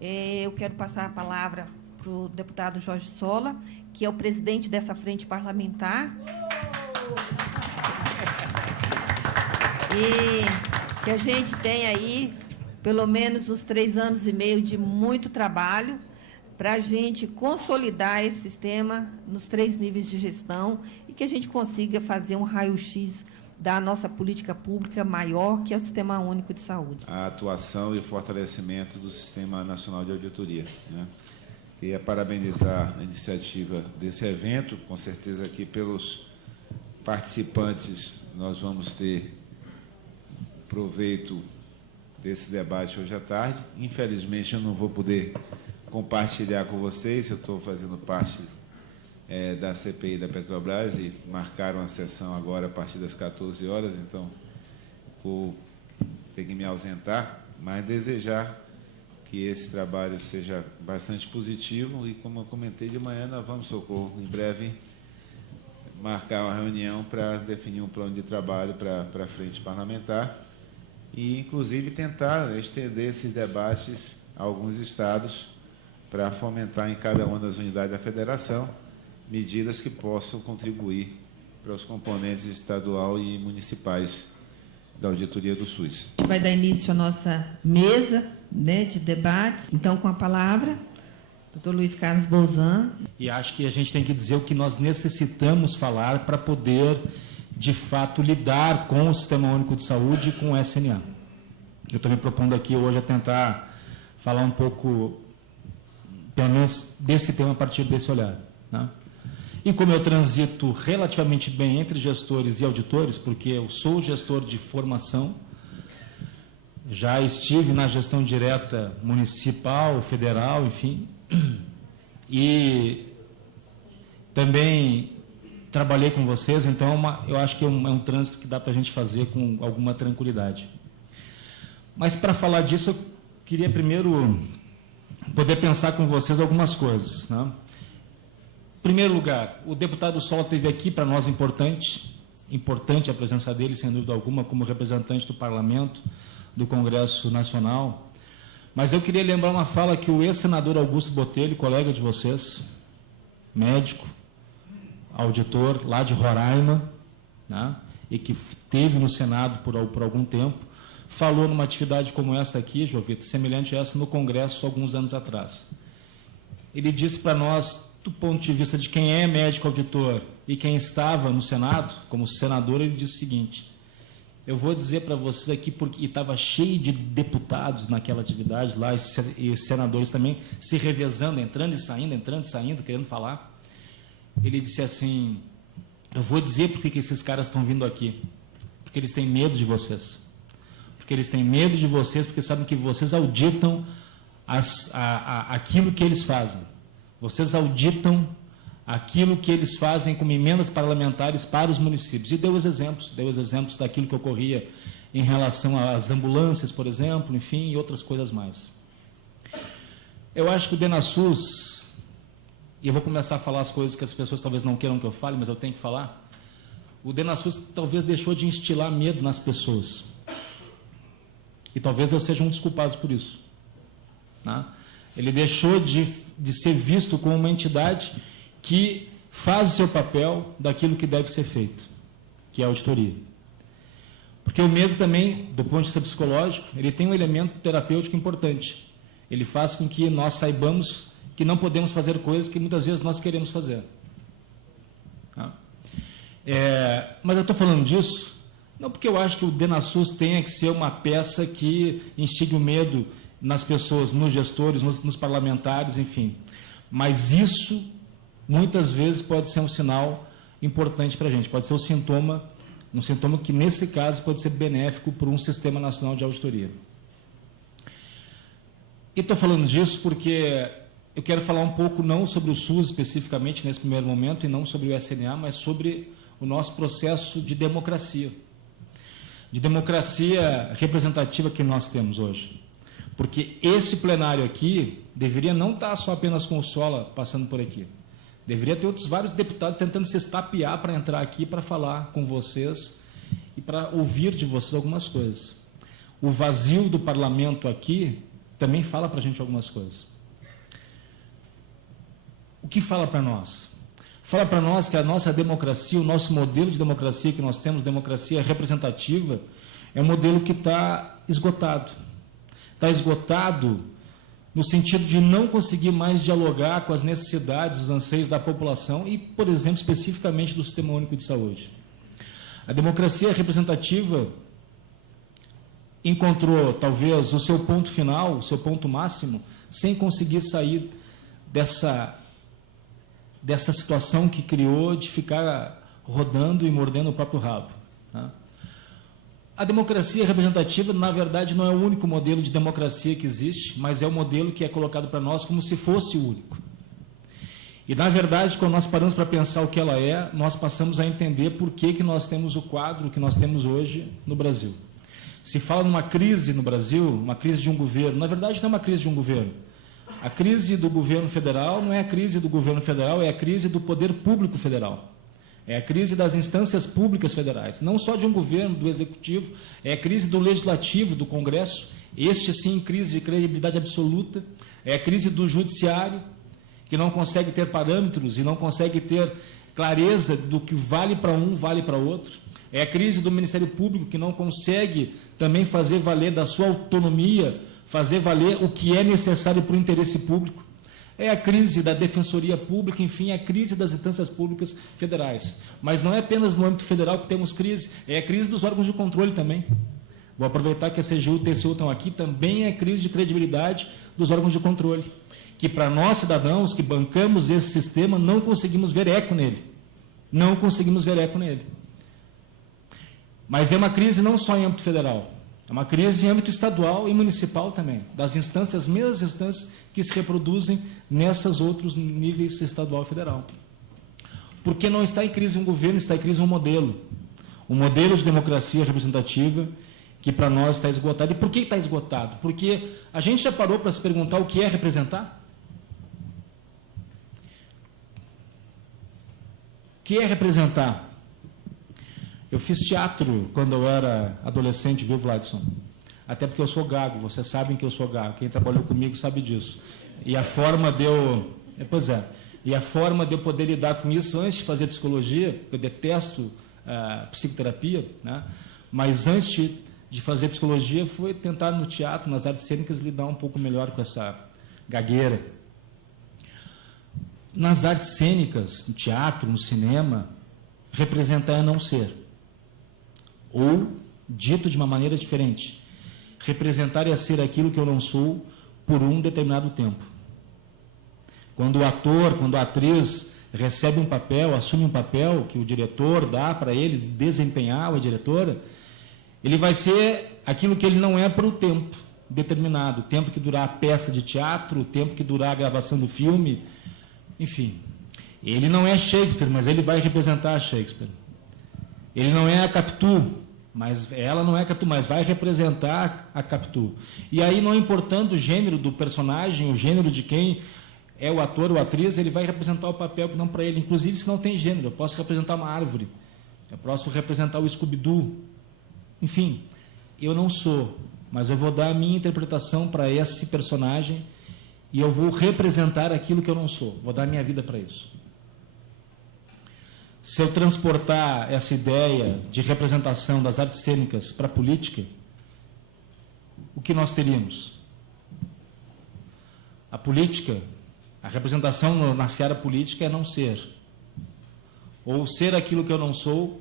Eu quero passar a palavra para o deputado Jorge Sola, que é o presidente dessa frente parlamentar. E que a gente tem aí, pelo menos, uns 3 anos e meio de muito trabalho para a gente consolidar esse sistema nos 3 níveis de gestão e que a gente consiga fazer um raio-x da nossa política pública maior, que é o Sistema Único de Saúde. A atuação e o fortalecimento do Sistema Nacional de Auditoria, né? Queria parabenizar a iniciativa desse evento, com certeza aqui pelos participantes nós vamos ter proveito desse debate hoje à tarde. Infelizmente, eu não vou poder compartilhar com vocês, eu estou fazendo parte da CPI da Petrobras e marcaram a sessão agora a partir das 14 horas, então vou ter que me ausentar, mas desejar que esse trabalho seja bastante positivo e, como eu comentei de manhã, nós vamos, Socorro, em breve marcar uma reunião para definir um plano de trabalho para a frente parlamentar e, inclusive, tentar estender esses debates a alguns estados para fomentar em cada uma das unidades da federação medidas que possam contribuir para os componentes estadual e municipais da auditoria do SUS. A gente vai dar início à nossa mesa, né, de debates. Então, com a palavra, doutor Luiz Carlos Bolzan. E acho que a gente tem que dizer o que nós necessitamos falar para poder, de fato, lidar com o Sistema Único de Saúde e com o SNA. Eu estou me propondo aqui hoje a tentar falar um pouco, pelo menos, desse tema a partir desse olhar, né? E como eu transito relativamente bem entre gestores e auditores, porque eu sou gestor de formação, já estive na gestão direta municipal, federal, enfim, e também trabalhei com vocês, então eu acho que é um trânsito que dá para a gente fazer com alguma tranquilidade. Mas, para falar disso, eu queria primeiro poder pensar com vocês algumas coisas, né? Em primeiro lugar, o deputado Sola teve aqui, para nós, importante a presença dele, sem dúvida alguma, como representante do Parlamento, do Congresso Nacional. Mas eu queria lembrar uma fala que o ex-senador Augusto Botelho, colega de vocês, médico, auditor lá de Roraima, né, e que esteve no Senado por algum tempo, falou numa atividade como esta aqui, Jovita, semelhante a essa, no Congresso, alguns anos atrás. Ele disse para nós, do ponto de vista de quem é médico auditor e quem estava no Senado, como senador, ele disse o seguinte: eu vou dizer para vocês aqui, porque estava cheio de deputados naquela atividade lá, e senadores também se revezando, entrando e saindo, querendo falar. Ele disse assim: eu vou dizer por que esses caras estão vindo aqui. Porque eles têm medo de vocês. Porque eles têm medo de vocês, porque sabem que vocês auditam aquilo que eles fazem. Vocês auditam aquilo que eles fazem como emendas parlamentares para os municípios. E deu os exemplos daquilo que ocorria em relação às ambulâncias, por exemplo, enfim, e outras coisas mais. Eu acho que o DenaSUS, e eu vou começar a falar as coisas que as pessoas talvez não queiram que eu fale, mas eu tenho que falar, o DenaSUS talvez deixou de instilar medo nas pessoas. E talvez eu seja um dos culpados por isso, né? Ele deixou de ser visto como uma entidade que faz o seu papel daquilo que deve ser feito, que é a auditoria. Porque o medo também, do ponto de vista psicológico, ele tem um elemento terapêutico importante. Ele faz com que nós saibamos que não podemos fazer coisas que muitas vezes nós queremos fazer. Mas eu estou falando disso não porque eu acho que o DenaSUS tenha que ser uma peça que instigue o medo nas pessoas, nos gestores, nos parlamentares, enfim. Mas isso, muitas vezes, pode ser um sinal importante para a gente, pode ser um sintoma que, nesse caso, pode ser benéfico para um Sistema Nacional de Auditoria. E estou falando disso porque eu quero falar um pouco, não sobre o SUS especificamente, nesse primeiro momento, e não sobre o SNA, mas sobre o nosso processo de democracia representativa que nós temos hoje. Porque esse plenário aqui deveria não estar só apenas com o Sola passando por aqui. Deveria ter outros vários deputados tentando se estapear para entrar aqui para falar com vocês e para ouvir de vocês algumas coisas. O vazio do parlamento aqui também fala para a gente algumas coisas. O que fala para nós? Fala para nós que a nossa democracia, o nosso modelo de democracia que nós temos, democracia representativa, é um modelo que está esgotado. Está esgotado no sentido de não conseguir mais dialogar com as necessidades, os anseios da população e, por exemplo, especificamente do Sistema Único de Saúde. A democracia representativa encontrou, talvez, o seu ponto final, o seu ponto máximo, sem conseguir sair dessa situação que criou de ficar rodando e mordendo o próprio rabo, né? A democracia representativa, na verdade, não é o único modelo de democracia que existe, mas é o modelo que é colocado para nós como se fosse o único. E, na verdade, quando nós paramos para pensar o que ela é, nós passamos a entender por que nós temos o quadro que nós temos hoje no Brasil. Se fala numa crise no Brasil, uma crise de um governo, na verdade não é uma crise de um governo. A crise do governo federal não é a crise do governo federal, é a crise do poder público federal. É a crise das instâncias públicas federais, não só de um governo, do executivo, é a crise do legislativo, do Congresso, este sim, crise de credibilidade absoluta, é a crise do judiciário, que não consegue ter parâmetros e não consegue ter clareza do que vale para um, vale para outro. É a crise do Ministério Público, que não consegue também fazer valer da sua autonomia, fazer valer o que é necessário para o interesse público. É a crise da Defensoria Pública, enfim, é a crise das instâncias públicas federais. Mas não é apenas no âmbito federal que temos crise, é a crise dos órgãos de controle também. Vou aproveitar que a CGU e o TCU estão aqui, também é a crise de credibilidade dos órgãos de controle, que para nós, cidadãos, que bancamos esse sistema, não conseguimos ver eco nele. Não conseguimos ver eco nele. Mas é uma crise não só em âmbito federal, é uma crise em âmbito estadual e municipal também, das instâncias, as mesmas instâncias que se reproduzem nesses outros níveis estadual e federal. Porque não está em crise um governo, está em crise um modelo de democracia representativa que para nós está esgotado. E por que está esgotado? Porque a gente já parou para se perguntar o que é representar? O que é representar? Eu fiz teatro quando eu era adolescente, viu, Vladson? Até porque eu sou gago, vocês sabem que eu sou gago. Quem trabalhou comigo sabe disso. E a forma de eu... E a forma de eu poder lidar com isso antes de fazer psicologia, eu detesto psicoterapia, né? Mas antes de fazer psicologia foi tentar no teatro, nas artes cênicas, lidar um pouco melhor com essa gagueira. Nas artes cênicas, no teatro, no cinema, representar é não ser. Ou, dito de uma maneira diferente, representar é ser aquilo que eu não sou por um determinado tempo. Quando o ator, quando a atriz recebe um papel, assume um papel que o diretor dá para ele desempenhar, ou a diretora, ele vai ser aquilo que ele não é por um tempo determinado, o tempo que durar a peça de teatro, o tempo que durar a gravação do filme, enfim. Ele não é Shakespeare, mas ele vai representar Shakespeare. Ele não é a Capitu, mas ela não é a Capitu, mas vai representar a Capitu. E aí, não importando o gênero do personagem, o gênero de quem é o ator ou atriz, ele vai representar o papel que não para ele. Inclusive, se não tem gênero, eu posso representar uma árvore, eu posso representar o Scooby-Doo. Enfim, eu não sou, mas eu vou dar a minha interpretação para esse personagem e eu vou representar aquilo que eu não sou. Vou dar a minha vida para isso. Se eu transportar essa ideia de representação das artes cênicas para a política, o que nós teríamos? A política, a representação na seara política é não ser. Ou ser aquilo que eu não sou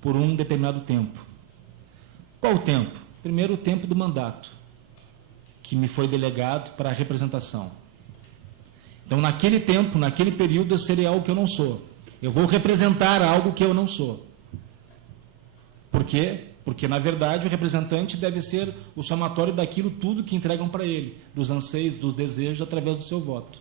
por um determinado tempo. Qual o tempo? Primeiro, o tempo do mandato, que me foi delegado para a representação. Então, naquele tempo, naquele período, eu serei algo que eu não sou. Eu vou representar algo que eu não sou. Por quê? Porque, na verdade, o representante deve ser o somatório daquilo tudo que entregam para ele, dos anseios, dos desejos, através do seu voto.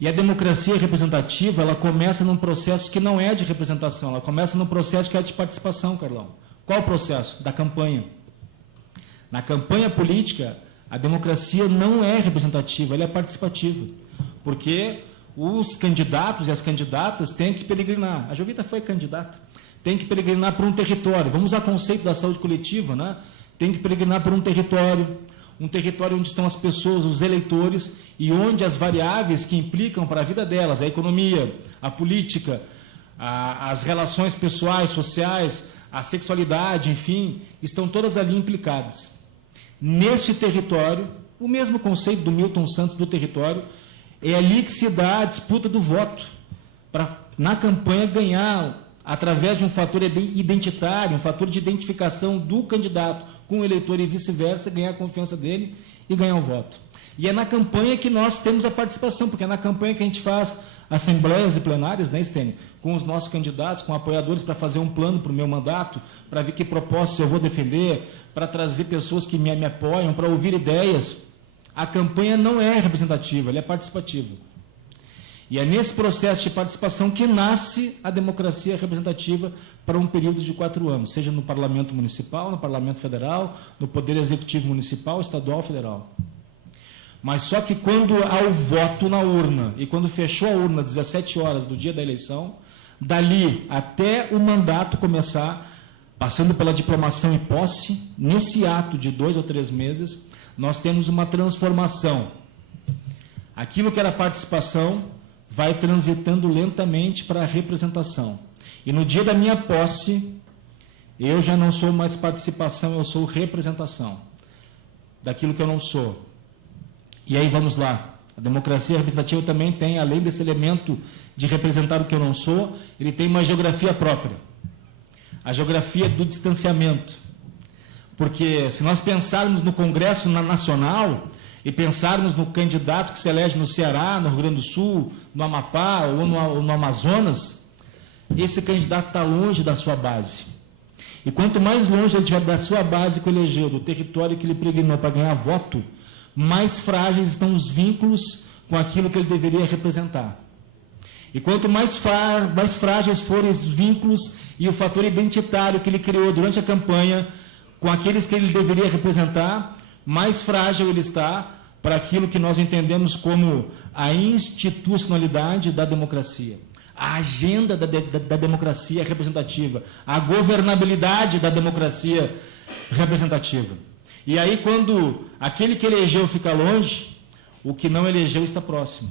E a democracia representativa, ela começa num processo que não é de representação, ela começa num processo que é de participação, Carlão. Qual o processo? Da campanha. Na campanha política, a democracia não é representativa, ela é participativa. Porque os candidatos e as candidatas têm que peregrinar. A Jovita foi candidata. Tem que peregrinar por um território. Vamos usar o conceito da saúde coletiva, né? Tem que peregrinar por um território. um território onde estão as pessoas, os eleitores, e onde as variáveis que implicam para a vida delas, a economia, a política, as relações pessoais, sociais, a sexualidade, enfim, estão todas ali implicadas. Nesse território, o mesmo conceito do Milton Santos do território, é ali que se dá a disputa do voto, para, na campanha, ganhar através de um fator identitário, um fator de identificação do candidato com o eleitor e vice-versa, ganhar a confiança dele e ganhar o voto. E é na campanha que nós temos a participação, porque é na campanha que a gente faz assembleias e plenárias, né, Estênio, com os nossos candidatos, com apoiadores, para fazer um plano para o meu mandato, para ver que propostas eu vou defender, para trazer pessoas que me apoiam, para ouvir ideias. A campanha não é representativa, ela é participativa. E é nesse processo de participação que nasce a democracia representativa para um período de 4 anos, seja no Parlamento Municipal, no Parlamento Federal, no Poder Executivo Municipal, Estadual, Federal. Mas só que quando há o voto na urna, e quando fechou a urna às 17 horas do dia da eleição, dali até o mandato começar, passando pela diplomação e posse, nesse ato de 2 ou 3 meses, nós temos uma transformação. Aquilo que era participação vai transitando lentamente para a representação. E no dia da minha posse, eu já não sou mais participação, eu sou representação daquilo que eu não sou. E aí vamos lá. A democracia representativa também tem, além desse elemento de representar o que eu não sou, ele tem uma geografia própria. A geografia do distanciamento. Porque se nós pensarmos no Congresso Nacional e pensarmos no candidato que se elege no Ceará, no Rio Grande do Sul, no Amapá ou no Amazonas, esse candidato está longe da sua base. E quanto mais longe ele estiver da sua base que elegeu, do território que ele pregnou para ganhar voto, mais frágeis estão os vínculos com aquilo que ele deveria representar. E quanto mais frágeis forem os vínculos e o fator identitário que ele criou durante a campanha com aqueles que ele deveria representar, mais frágil ele está para aquilo que nós entendemos como a institucionalidade da democracia, a agenda da democracia representativa, a governabilidade da democracia representativa. E aí, quando aquele que elegeu fica longe, o que não elegeu está próximo.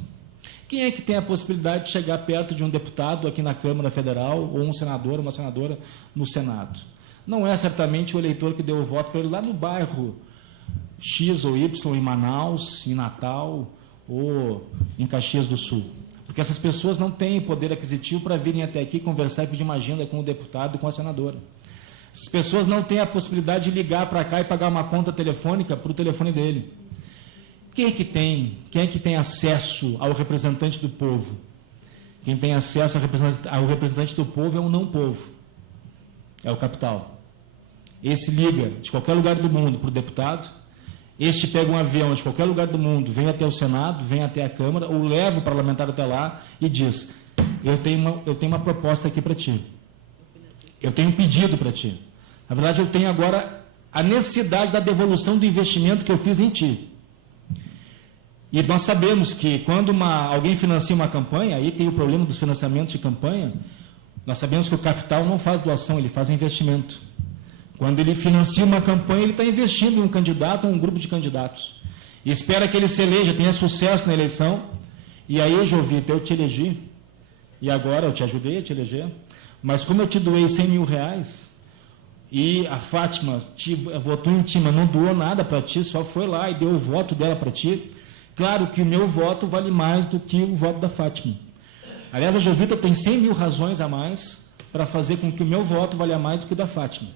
Quem é que tem a possibilidade de chegar perto de um deputado aqui na Câmara Federal, ou um senador, uma senadora no Senado? Não é certamente o eleitor que deu o voto para ele lá no bairro X ou Y, em Manaus, em Natal ou em Caxias do Sul. Porque essas pessoas não têm poder aquisitivo para virem até aqui conversar e pedir uma agenda com o deputado e com a senadora. Essas pessoas não têm a possibilidade de ligar para cá e pagar uma conta telefônica para o telefone dele. Quem é que tem acesso ao representante do povo? Quem tem acesso ao representante do povo é um não-povo. É o capital. Esse liga de qualquer lugar do mundo para o deputado, este pega um avião de qualquer lugar do mundo, vem até o Senado, vem até a Câmara, ou leva o parlamentar até lá e diz: eu tenho uma proposta aqui para ti. Eu tenho um pedido para ti. Na verdade, eu tenho agora a necessidade da devolução do investimento que eu fiz em ti. E nós sabemos que quando alguém financia uma campanha, aí tem o problema dos financiamentos de campanha, nós sabemos que o capital não faz doação, ele faz investimento. Quando ele financia uma campanha, ele está investindo em um candidato ou um grupo de candidatos. E espera que ele se eleja, tenha sucesso na eleição. E aí, Jovita, eu te elegi, e agora eu te ajudei a te eleger, mas como eu te doei 100 mil reais, e a Fátima votou em ti, mas não doou nada para ti, só foi lá e deu o voto dela para ti, claro que o meu voto vale mais do que o voto da Fátima. Aliás, a Jovita tem 100 mil razões a mais para fazer com que o meu voto valha mais do que o da Fátima,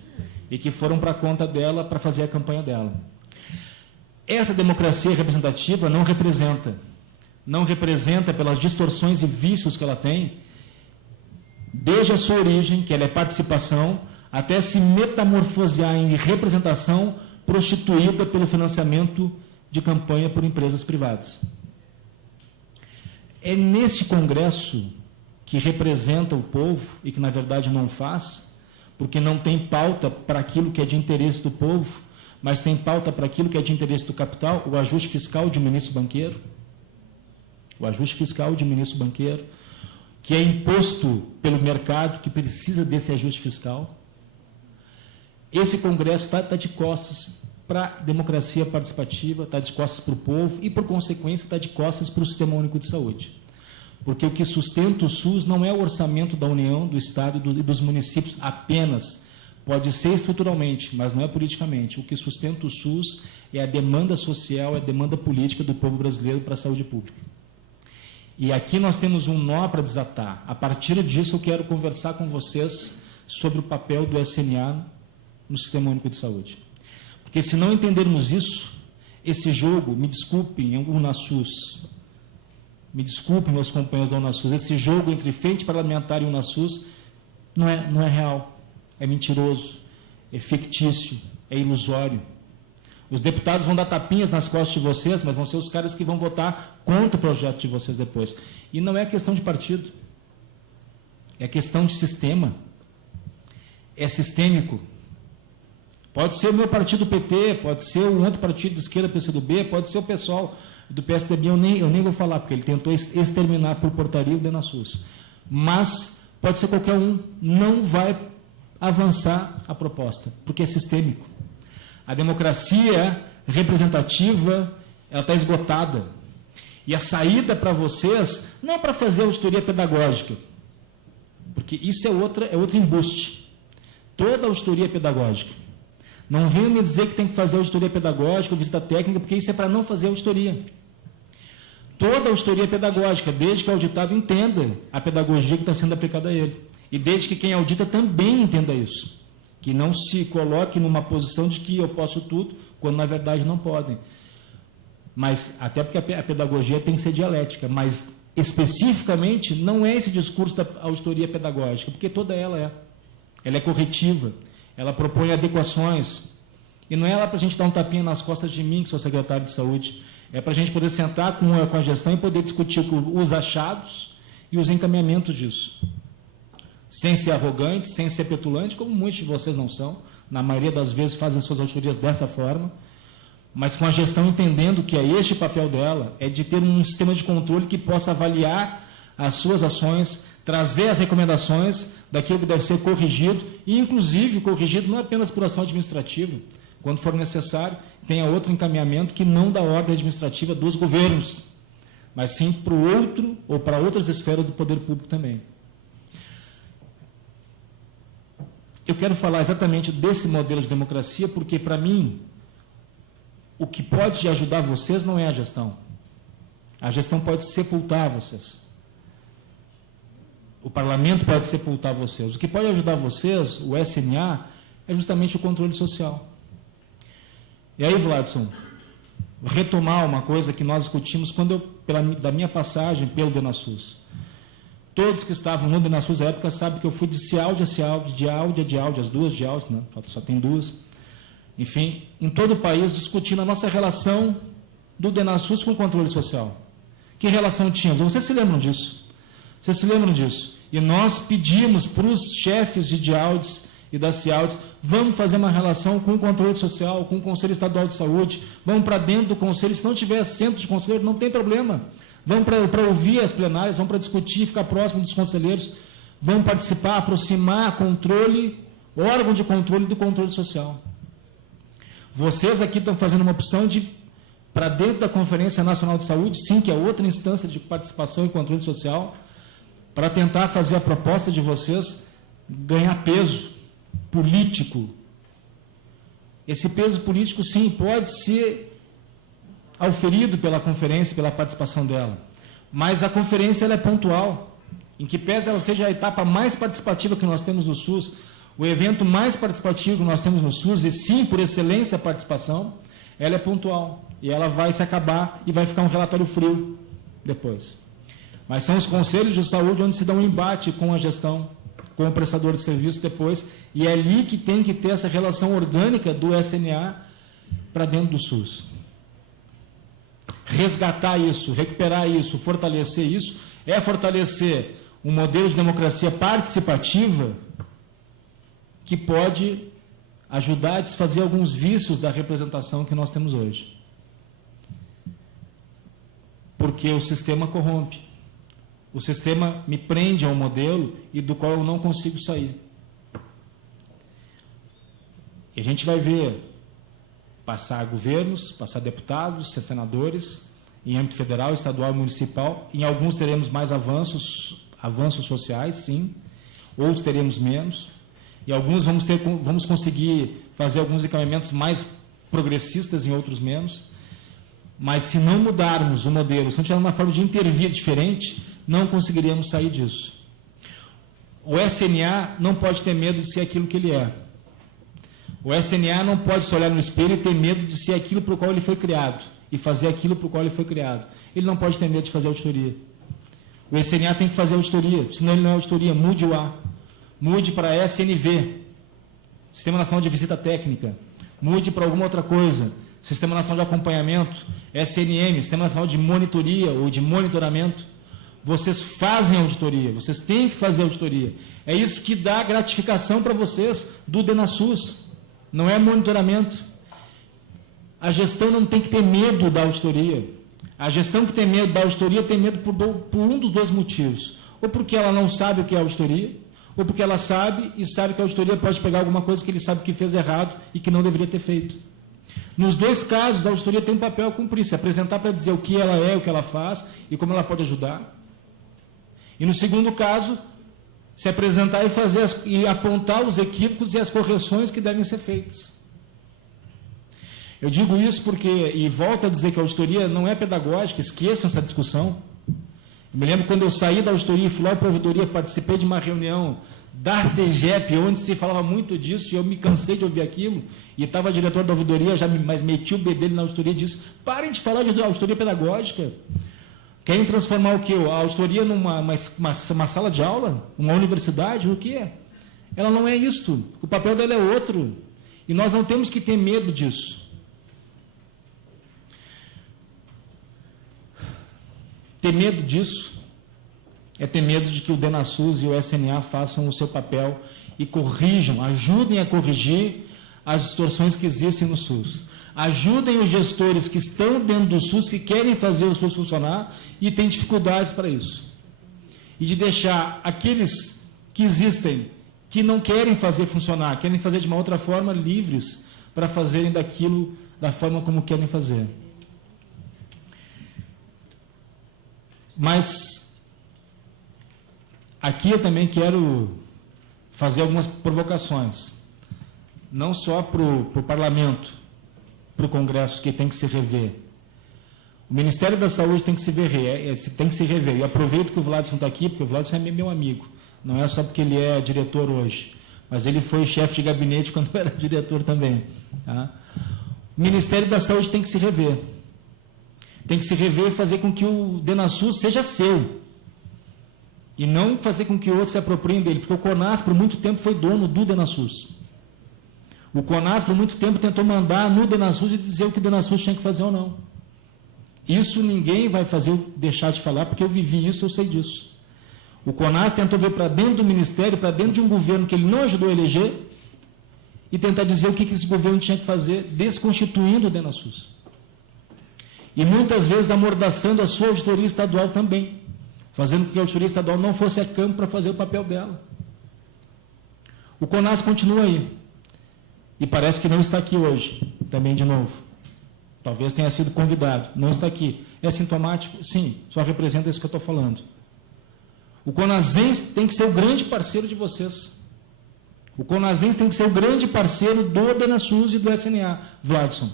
e que foram para a conta dela para fazer a campanha dela. Essa democracia representativa não representa pelas distorções e vícios que ela tem, desde a sua origem, que ela é participação, até se metamorfosear em representação prostituída pelo financiamento de campanha por empresas privadas. É nesse Congresso que representa o povo e que, na verdade, não faz, porque não tem pauta para aquilo que é de interesse do povo, mas tem pauta para aquilo que é de interesse do capital, o ajuste fiscal de um ministro banqueiro, que é imposto pelo mercado, que precisa desse ajuste fiscal. Esse Congresso está de costas para a democracia participativa, está de costas para o povo e, por consequência, está de costas para o Sistema Único de Saúde. Porque o que sustenta o SUS não é o orçamento da União, do Estado e dos municípios apenas. Pode ser estruturalmente, mas não é politicamente. O que sustenta o SUS é a demanda social, é a demanda política do povo brasileiro para a saúde pública. E aqui nós temos um nó para desatar. A partir disso, eu quero conversar com vocês sobre o papel do SNA no Sistema Único de Saúde. Porque se não entendermos isso, esse jogo, me desculpem, o UNASUS, me desculpem, meus companheiros da UNASUS, esse jogo entre Frente Parlamentar e UNASUS não é real, é mentiroso, é fictício, é ilusório. Os deputados vão dar tapinhas nas costas de vocês, mas vão ser os caras que vão votar contra o projeto de vocês depois. E não é questão de partido, é questão de sistema, é sistêmico. Pode ser o meu partido PT, pode ser o outro partido de esquerda, PCdoB, pode ser o pessoal do PSDB, eu nem vou falar, porque ele tentou exterminar por portaria o DENASUS. Mas pode ser qualquer um, não vai avançar a proposta, porque é sistêmico. A democracia representativa, ela está esgotada. E a saída para vocês, não é para fazer auditoria pedagógica, porque isso é outro embuste. Toda auditoria é pedagógica. Não venham me dizer que tem que fazer auditoria pedagógica ou visita técnica, porque isso é para não fazer auditoria. Toda auditoria é pedagógica, desde que o auditado entenda a pedagogia que está sendo aplicada a ele. E desde que quem audita também entenda isso. Que não se coloque numa posição de que eu posso tudo, quando na verdade não podem. Mas, até porque a pedagogia tem que ser dialética, mas especificamente não é esse discurso da auditoria pedagógica, porque toda ela é. Ela é corretiva, ela propõe adequações. E não é lá para a gente dar um tapinha nas costas de mim, que sou secretário de saúde, é para a gente poder sentar com a gestão e poder discutir os achados e os encaminhamentos disso. Sem ser arrogante, sem ser petulante, como muitos de vocês não são, na maioria das vezes fazem suas auditorias dessa forma, mas com a gestão entendendo que é este papel dela, é de ter um sistema de controle que possa avaliar as suas ações, trazer as recomendações daquilo que deve ser corrigido, e inclusive corrigido não apenas por ação administrativa, quando for necessário, tenha outro encaminhamento que não da ordem administrativa dos governos, mas sim para o outro ou para outras esferas do poder público também. Eu quero falar exatamente desse modelo de democracia, porque, para mim, o que pode ajudar vocês não é a gestão. A gestão pode sepultar vocês. O parlamento pode sepultar vocês. O que pode ajudar vocês, o SNA, é justamente o controle social. E aí, Vladson, retomar uma coisa que nós discutimos da minha passagem pelo DENASUS. Todos que estavam no DENASUS na época sabem que eu fui de CIAUD a CIAUD, de AUD a DIAUD, as duas DIAUDs, né? Só tem duas. Enfim, em todo o país, discutindo a nossa relação do DENASUS com o controle social. Que relação tínhamos? Vocês se lembram disso? Vocês se lembram disso? E nós pedimos para os chefes de DIAUDs e das CIAUDs, vamos fazer uma relação com o controle social, com o Conselho Estadual de Saúde, vamos para dentro do Conselho, se não tiver assento de conselheiro, não tem problema. Vamos para ouvir as plenárias, vamos para discutir, ficar próximo dos conselheiros, vamos participar, aproximar controle, órgão de controle do controle social. Vocês aqui estão fazendo uma opção de, para dentro da Conferência Nacional de Saúde, sim, que é outra instância de participação e controle social, para tentar fazer a proposta de vocês ganhar peso político. Esse peso político, sim, pode ser auferido pela conferência, pela participação dela. Mas a conferência ela é pontual, em que pese ela seja a etapa mais participativa que nós temos no SUS, o evento mais participativo que nós temos no SUS, e sim, por excelência, a participação, ela é pontual. E ela vai se acabar e vai ficar um relatório frio depois. Mas são os conselhos de saúde onde se dá um embate com a gestão, com o prestador de serviço depois, e é ali que tem que ter essa relação orgânica do SNA para dentro do SUS. Resgatar isso, recuperar isso, fortalecer isso, é fortalecer um modelo de democracia participativa que pode ajudar a desfazer alguns vícios da representação que nós temos hoje. Porque o sistema corrompe. O sistema me prende a um modelo e do qual eu não consigo sair. E a gente vai ver passar governos, passar deputados, senadores, em âmbito federal, estadual e municipal. Em alguns teremos mais avanços sociais, sim, outros teremos menos, e alguns vamos conseguir fazer alguns encaminhamentos mais progressistas, em outros menos, mas se não mudarmos o modelo, se não tivermos uma forma de intervir diferente, não conseguiríamos sair disso. O SNA não pode ter medo de ser aquilo que ele é. O SNA não pode se olhar no espelho e ter medo de ser aquilo para o qual ele foi criado, e fazer aquilo para o qual ele foi criado. Ele não pode ter medo de fazer auditoria. O SNA tem que fazer auditoria, senão ele não é auditoria. Mude o A. Mude para SNV, Sistema Nacional de Visita Técnica. Mude para alguma outra coisa. Sistema Nacional de Acompanhamento, SNM, Sistema Nacional de Monitoria ou de Monitoramento. Vocês fazem auditoria, vocês têm que fazer auditoria. É isso que dá gratificação para vocês do DENASUS. Não é monitoramento. A gestão não tem que ter medo da auditoria. A gestão que tem medo da auditoria tem medo por um dos dois motivos. Ou porque ela não sabe o que é auditoria, ou porque ela sabe e sabe que a auditoria pode pegar alguma coisa que ele sabe que fez errado e que não deveria ter feito. Nos dois casos, a auditoria tem um papel a cumprir, se apresentar para dizer o que ela é, o que ela faz e como ela pode ajudar. E no segundo caso, se apresentar e apontar os equívocos e as correções que devem ser feitas. Eu digo isso porque, e volto a dizer que a auditoria não é pedagógica, esqueçam essa discussão. Eu me lembro quando eu saí da auditoria e fui lá para a ouvidoria, participei de uma reunião da CEGEP, onde se falava muito disso, e eu me cansei de ouvir aquilo, e estava diretor da ouvidoria, mas meti o bedelho na auditoria e disse, parem de falar de auditoria pedagógica. Querem transformar o quê? A auditoria numa sala de aula? Uma universidade? O quê? Ela não é isto. O papel dela é outro. E nós não temos que ter medo disso. Ter medo disso é ter medo de que o DENASUS e o SNA façam o seu papel e corrijam, ajudem a corrigir as distorções que existem no SUS. Ajudem os gestores que estão dentro do SUS, que querem fazer o SUS funcionar e têm dificuldades para isso. E de deixar aqueles que existem, que não querem fazer funcionar, querem fazer de uma outra forma, livres para fazerem daquilo da forma como querem fazer. Mas aqui eu também quero fazer algumas provocações, não só para o Parlamento, para o Congresso, que tem que se rever. O Ministério da Saúde tem que se rever. E aproveito que o Vladson está aqui, porque o Vladson é meu amigo. Não é só porque ele é diretor hoje, mas ele foi chefe de gabinete quando eu era diretor também. Tá? O Ministério da Saúde tem que se rever. Tem que se rever e fazer com que o DENASUS seja seu. E não fazer com que outros se apropriem dele, porque o CONAS, por muito tempo, foi dono do DENASUS. O CONAS, por muito tempo, tentou mandar no DENASUS e dizer o que o DENASUS tinha que fazer ou não. Isso ninguém vai fazer eu deixar de falar, porque eu vivi isso, eu sei disso. O CONAS tentou vir para dentro do Ministério, para dentro de um governo que ele não ajudou a eleger, e tentar dizer o que esse governo tinha que fazer, desconstituindo o DENASUS. E muitas vezes amordaçando a sua auditoria estadual também, fazendo com que a auditoria estadual não fosse a campo para fazer o papel dela. O CONAS continua aí. E parece que não está aqui hoje, também de novo. Talvez tenha sido convidado, não está aqui. É sintomático? Sim, só representa isso que eu estou falando. O CONASENS tem que ser o grande parceiro de vocês. O CONASENS tem que ser o grande parceiro do DENASUS e do SNA. Vladson,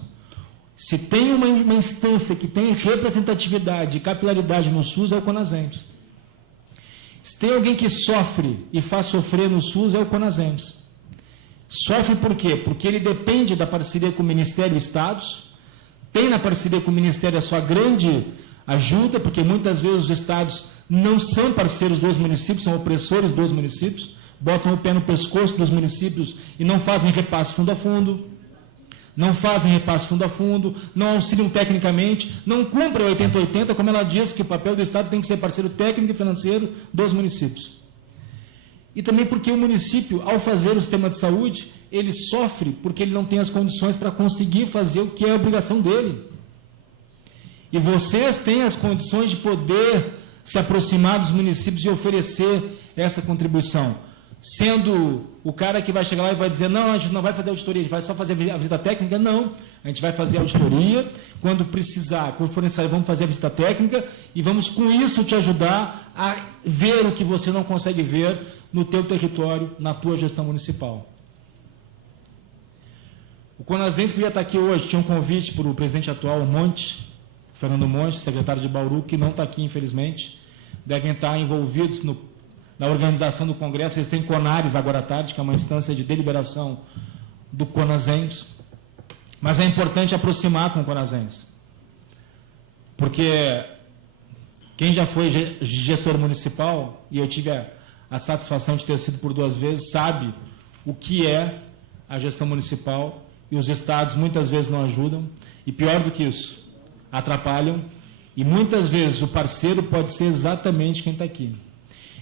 se tem uma instância que tem representatividade e capilaridade no SUS, é o CONASENS. Se tem alguém que sofre e faz sofrer no SUS, é o CONASENS. Sofre por quê? Porque ele depende da parceria com o Ministério e Estados, tem na parceria com o Ministério a sua grande ajuda, porque muitas vezes os Estados não são parceiros dos municípios, são opressores dos municípios, botam o pé no pescoço dos municípios e não fazem repasse fundo a fundo, não auxiliam tecnicamente, não cumprem a 80-80, como ela diz que o papel do Estado tem que ser parceiro técnico e financeiro dos municípios. E também porque o município, ao fazer o sistema de saúde, ele sofre porque ele não tem as condições para conseguir fazer o que é a obrigação dele. E vocês têm as condições de poder se aproximar dos municípios e oferecer essa contribuição. sendo o cara que vai chegar lá e vai dizer, não, a gente não vai fazer auditoria, a gente vai só fazer a visita técnica. Não, a gente vai fazer a auditoria, quando precisar, quando for necessário, vamos fazer a visita técnica e vamos com isso te ajudar a ver o que você não consegue ver no teu território, na tua gestão municipal. O Conazense que ia estar aqui hoje, tinha um convite para o presidente atual, Fernando Monte, secretário de Bauru, que não está aqui, infelizmente, devem estar envolvidos na organização do Congresso. Eles têm Conares agora à tarde, que é uma instância de deliberação do Conazense. Mas é importante aproximar com o Conazense, porque quem já foi gestor municipal, e eu tive a satisfação de ter sido por 2 vezes, sabe o que é a gestão municipal, e os estados muitas vezes não ajudam, e pior do que isso, atrapalham, e muitas vezes o parceiro pode ser exatamente quem está aqui.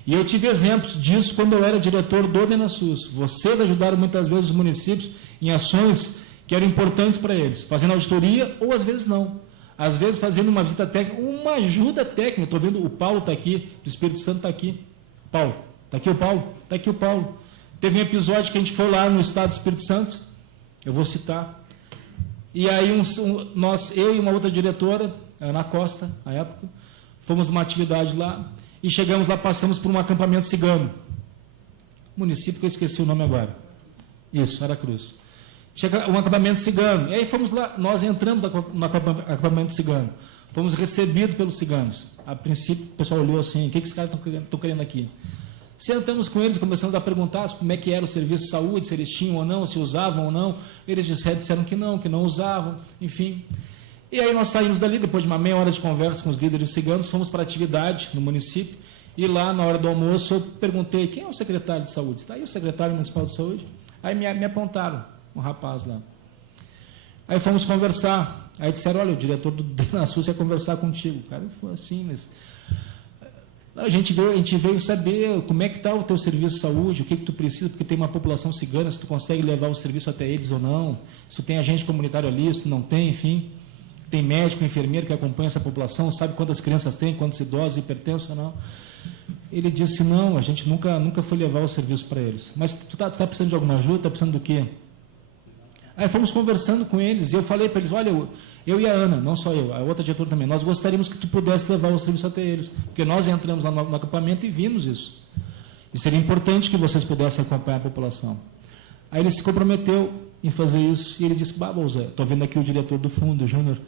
E eu tive exemplos disso quando eu era diretor do DENASUS. Vocês ajudaram muitas vezes os municípios em ações que eram importantes para eles, fazendo auditoria ou às vezes não. Às vezes fazendo uma visita técnica, uma ajuda técnica. Estou vendo o Paulo está aqui, do Espírito Santo está aqui. Paulo, está aqui o Paulo? Está aqui o Paulo. Teve um episódio que a gente foi lá no estado do Espírito Santo, eu vou citar, e aí eu e uma outra diretora, Ana Costa, na época, fomos numa atividade lá, e chegamos lá, passamos por um acampamento cigano. Município que eu esqueci o nome agora. Isso, Aracruz. Chega um acampamento cigano. E aí fomos lá, nós entramos no acampamento cigano. Fomos recebidos pelos ciganos. A princípio, o pessoal olhou assim, o que esses caras estão querendo aqui? Sentamos com eles, começamos a perguntar como é que era o serviço de saúde, se eles tinham ou não, se usavam ou não. Eles disseram que não usavam, enfim. E aí nós saímos dali, depois de uma meia hora de conversa com os líderes ciganos, fomos para a atividade no município, e lá, na hora do almoço, eu perguntei, quem é o secretário de saúde? Está aí o secretário municipal de saúde? Aí me apontaram, um rapaz lá. Aí fomos conversar, aí disseram, olha, o diretor do DENASUS quer conversar contigo. O cara foi assim, mas... A gente veio saber como é que está o teu serviço de saúde, o que tu precisa, porque tem uma população cigana, se tu consegue levar o serviço até eles ou não, se tu tem agente comunitário ali, se tu não tem, enfim. Tem médico, enfermeiro que acompanha essa população, sabe quantas crianças tem, quantos idosos, hipertensos ou não. Ele disse, não, a gente nunca foi levar o serviço para eles. Mas tu tá precisando de alguma ajuda? Está precisando do quê? Aí fomos conversando com eles, e eu falei para eles, olha, eu e a Ana, não só eu, a outra diretora também, nós gostaríamos que tu pudesse levar o serviço até eles, porque nós entramos lá no acampamento e vimos isso. E seria importante que vocês pudessem acompanhar a população. Aí ele se comprometeu em fazer isso, e ele disse, Zé, estou vendo aqui o diretor do fundo, o Júnior.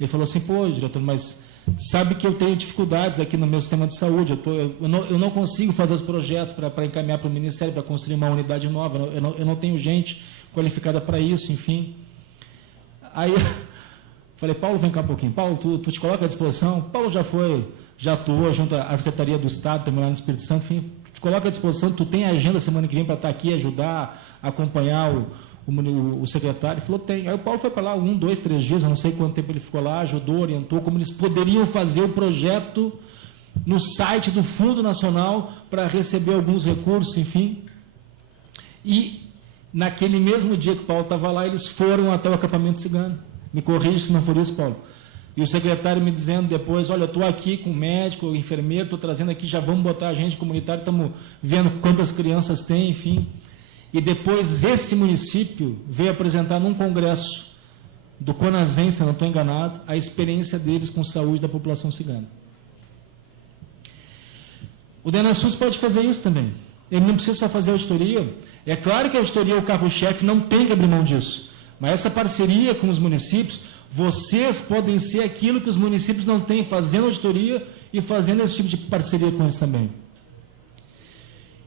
Ele falou assim, pô, diretor, mas sabe que eu tenho dificuldades aqui no meu sistema de saúde, eu não consigo fazer os projetos para encaminhar para o Ministério, para construir uma unidade nova, eu não tenho gente qualificada para isso, enfim. Aí eu falei, Paulo, vem cá um pouquinho. Paulo, tu te coloca à disposição? Paulo já atuou junto à Secretaria do Estado, também lá no Espírito Santo, enfim, te coloca à disposição, tu tem agenda semana que vem para estar aqui, ajudar, acompanhar o secretário? Ele falou, tem. Aí o Paulo foi para lá 1, 2, 3 dias, eu não sei quanto tempo ele ficou lá, ajudou, orientou, como eles poderiam fazer o projeto no site do Fundo Nacional para receber alguns recursos, enfim. E naquele mesmo dia que o Paulo estava lá, eles foram até o acampamento cigano. Me corrija se não for isso, Paulo. E o secretário me dizendo depois, olha, eu estou aqui com o médico, o enfermeiro, estou trazendo aqui, já vamos botar a gente comunitária, estamos vendo quantas crianças tem, enfim. E depois esse município veio apresentar num congresso do Conazense, se não estou enganado, a experiência deles com saúde da população cigana. O DENASUS pode fazer isso também. Ele não precisa só fazer auditoria. É claro que a auditoria é o carro-chefe, não tem que abrir mão disso. Mas essa parceria com os municípios, vocês podem ser aquilo que os municípios não têm, fazendo auditoria e fazendo esse tipo de parceria com eles também.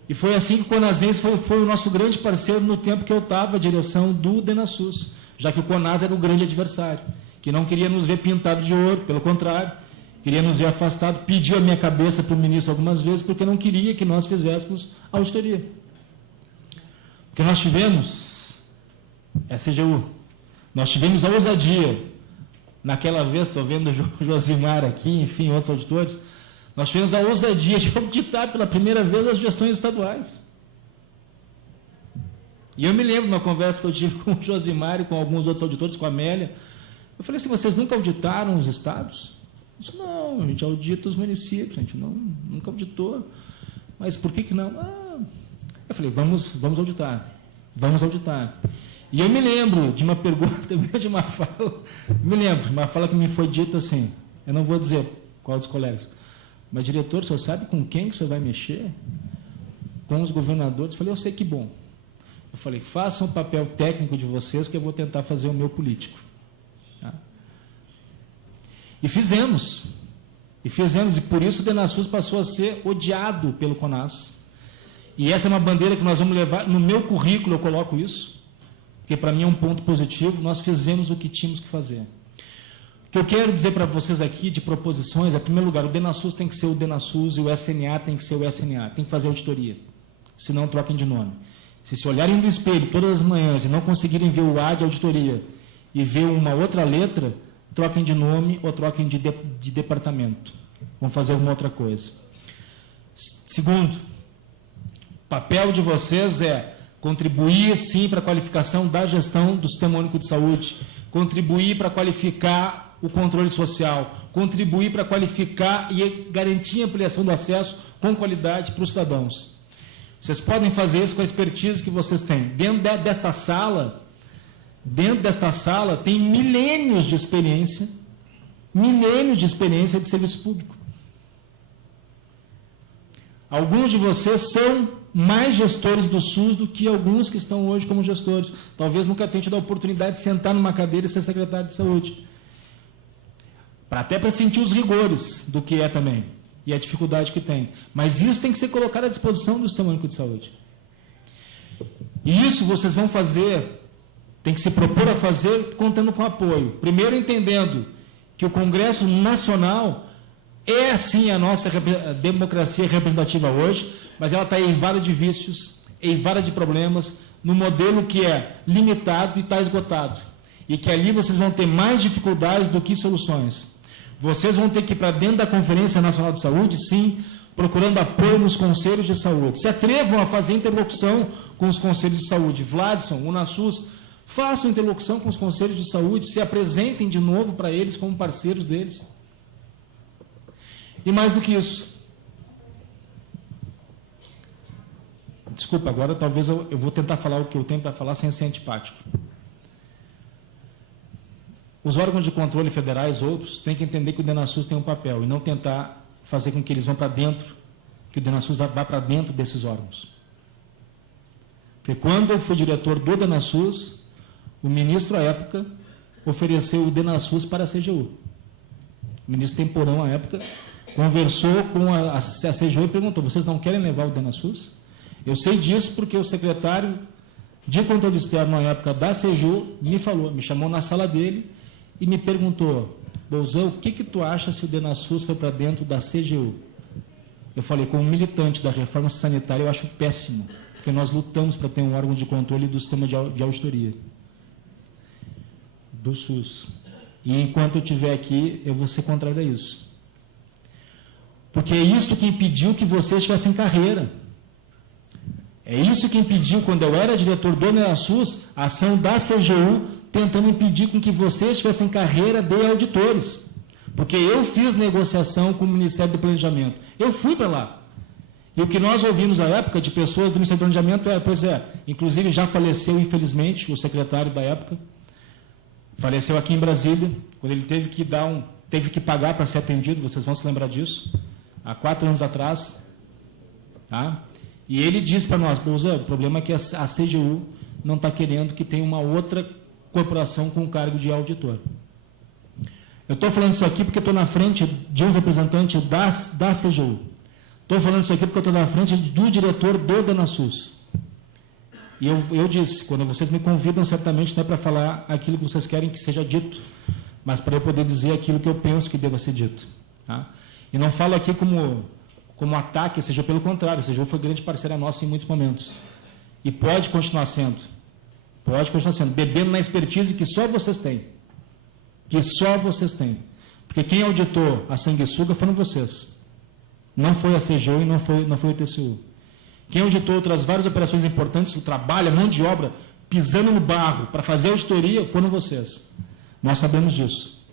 E foi assim que o Conazense foi o nosso grande parceiro no tempo que eu estava à direção do DENASUS, já que o Conas era o grande adversário, que não queria nos ver pintado de ouro, pelo contrário, queria nos ver afastado, pediu a minha cabeça para o ministro algumas vezes, porque não queria que nós fizéssemos auditoria. Porque nós tivemos, CGU, nós tivemos a ousadia, naquela vez, estou vendo o Josimar aqui, enfim, outros auditores, nós tivemos a ousadia de auditar pela primeira vez as gestões estaduais. E eu me lembro de uma conversa que eu tive com o Josimar e com alguns outros auditores, com a Amélia, eu falei assim, vocês nunca auditaram os estados? Eu disse, não, a gente audita os municípios, a gente nunca auditou. Mas por que não? Eu falei, vamos auditar. Vamos auditar. E eu me lembro de uma pergunta, de uma fala que me foi dita assim, eu não vou dizer qual dos colegas, mas, diretor, o senhor sabe com quem que o senhor vai mexer? Com os governadores? Eu falei, eu sei, que bom. Eu falei, façam o papel técnico de vocês que eu vou tentar fazer o meu político. Tá? E fizemos, e por isso o DENASUS passou a ser odiado pelo CONAS. E essa é uma bandeira que nós vamos levar, no meu currículo eu coloco isso, porque para mim é um ponto positivo, nós fizemos o que tínhamos que fazer. O que eu quero dizer para vocês aqui de proposições, em primeiro lugar, o DENASUS tem que ser o DENASUS e o SNA tem que ser o SNA, tem que fazer auditoria, senão troquem de nome. Se olharem no espelho todas as manhãs e não conseguirem ver o A de auditoria e ver uma outra letra, troquem de nome ou troquem de departamento. Vão fazer alguma outra coisa. Segundo, o papel de vocês é contribuir, sim, para a qualificação da gestão do Sistema Único de Saúde, contribuir para qualificar o controle social, contribuir para qualificar e garantir a ampliação do acesso com qualidade para os cidadãos. Vocês podem fazer isso com a expertise que vocês têm. Dentro desta sala, tem milênios de experiência de serviço público. Alguns de vocês são mais gestores do SUS do que alguns que estão hoje como gestores. Talvez nunca tenham tido a oportunidade de sentar numa cadeira e ser secretário de saúde. Até para sentir os rigores do que é também. E a dificuldade que tem. Mas isso tem que ser colocado à disposição do Sistema Único de Saúde. E isso vocês vão fazer, tem que se propor a fazer contando com apoio. Primeiro, entendendo que o Congresso Nacional é, sim, a nossa democracia representativa hoje, mas ela está eivada de vícios, eivada de problemas, no modelo que é limitado e está esgotado. E que ali vocês vão ter mais dificuldades do que soluções. Vocês vão ter que ir para dentro da Conferência Nacional de Saúde, sim, procurando apoio nos conselhos de saúde. Se atrevam a fazer interlocução com os conselhos de saúde. Vladson, UNASUS, façam interlocução com os conselhos de saúde, se apresentem de novo para eles como parceiros deles. E mais do que isso. Desculpa, agora talvez eu vou tentar falar o que eu tenho para falar sem ser antipático. Os órgãos de controle federais, outros, têm que entender que o DENASUS tem um papel e não tentar fazer com que eles vão para dentro, que o DENASUS vá para dentro desses órgãos. Porque quando eu fui diretor do DENASUS, o ministro, à época, ofereceu o DENASUS para a CGU. O ministro Temporão, à época, conversou com a CGU e perguntou, vocês não querem levar o DENASUS? Eu sei disso porque o secretário de controle externo, na época da CGU, me falou, me chamou na sala dele e me perguntou, Bolzão, o que tu acha se o DENASUS foi para dentro da CGU? Eu falei, como militante da reforma sanitária, eu acho péssimo, porque nós lutamos para ter um órgão de controle do sistema de auditoria do SUS. E enquanto eu estiver aqui, eu vou ser contrário a isso. Porque é isso que impediu que vocês tivessem carreira. É isso que impediu, quando eu era diretor do DENASUS, a ação da CGU, tentando impedir com que vocês tivessem carreira de auditores. Porque eu fiz negociação com o Ministério do Planejamento. Eu fui para lá. E o que nós ouvimos à época de pessoas do Ministério do Planejamento inclusive já faleceu, infelizmente, o secretário da época, faleceu aqui em Brasília, quando ele teve que pagar para ser atendido, vocês vão se lembrar disso, há 4 anos atrás. Tá? E ele disse para nós, o problema é que a CGU não está querendo que tenha uma outra corporação com o cargo de auditor. Eu estou falando isso aqui porque estou na frente de um representante da CGU. Estou falando isso aqui porque eu estou na frente do diretor do DENASUS. E eu disse, quando vocês me convidam, certamente não é para falar aquilo que vocês querem que seja dito, mas para eu poder dizer aquilo que eu penso que deva ser dito. Tá? E não falo aqui como ataque, seja pelo contrário, a CGU foi grande parceira nossa em muitos momentos. E pode continuar sendo. Pode continuar sendo. Bebendo na expertise que só vocês têm. Que só vocês têm. Porque quem auditou a sanguessuga foram vocês. Não foi a CGU e não foi o TCU. Quem auditou outras várias operações importantes, o trabalho, a mão de obra, pisando no barro para fazer a auditoria, foram vocês. Nós sabemos disso.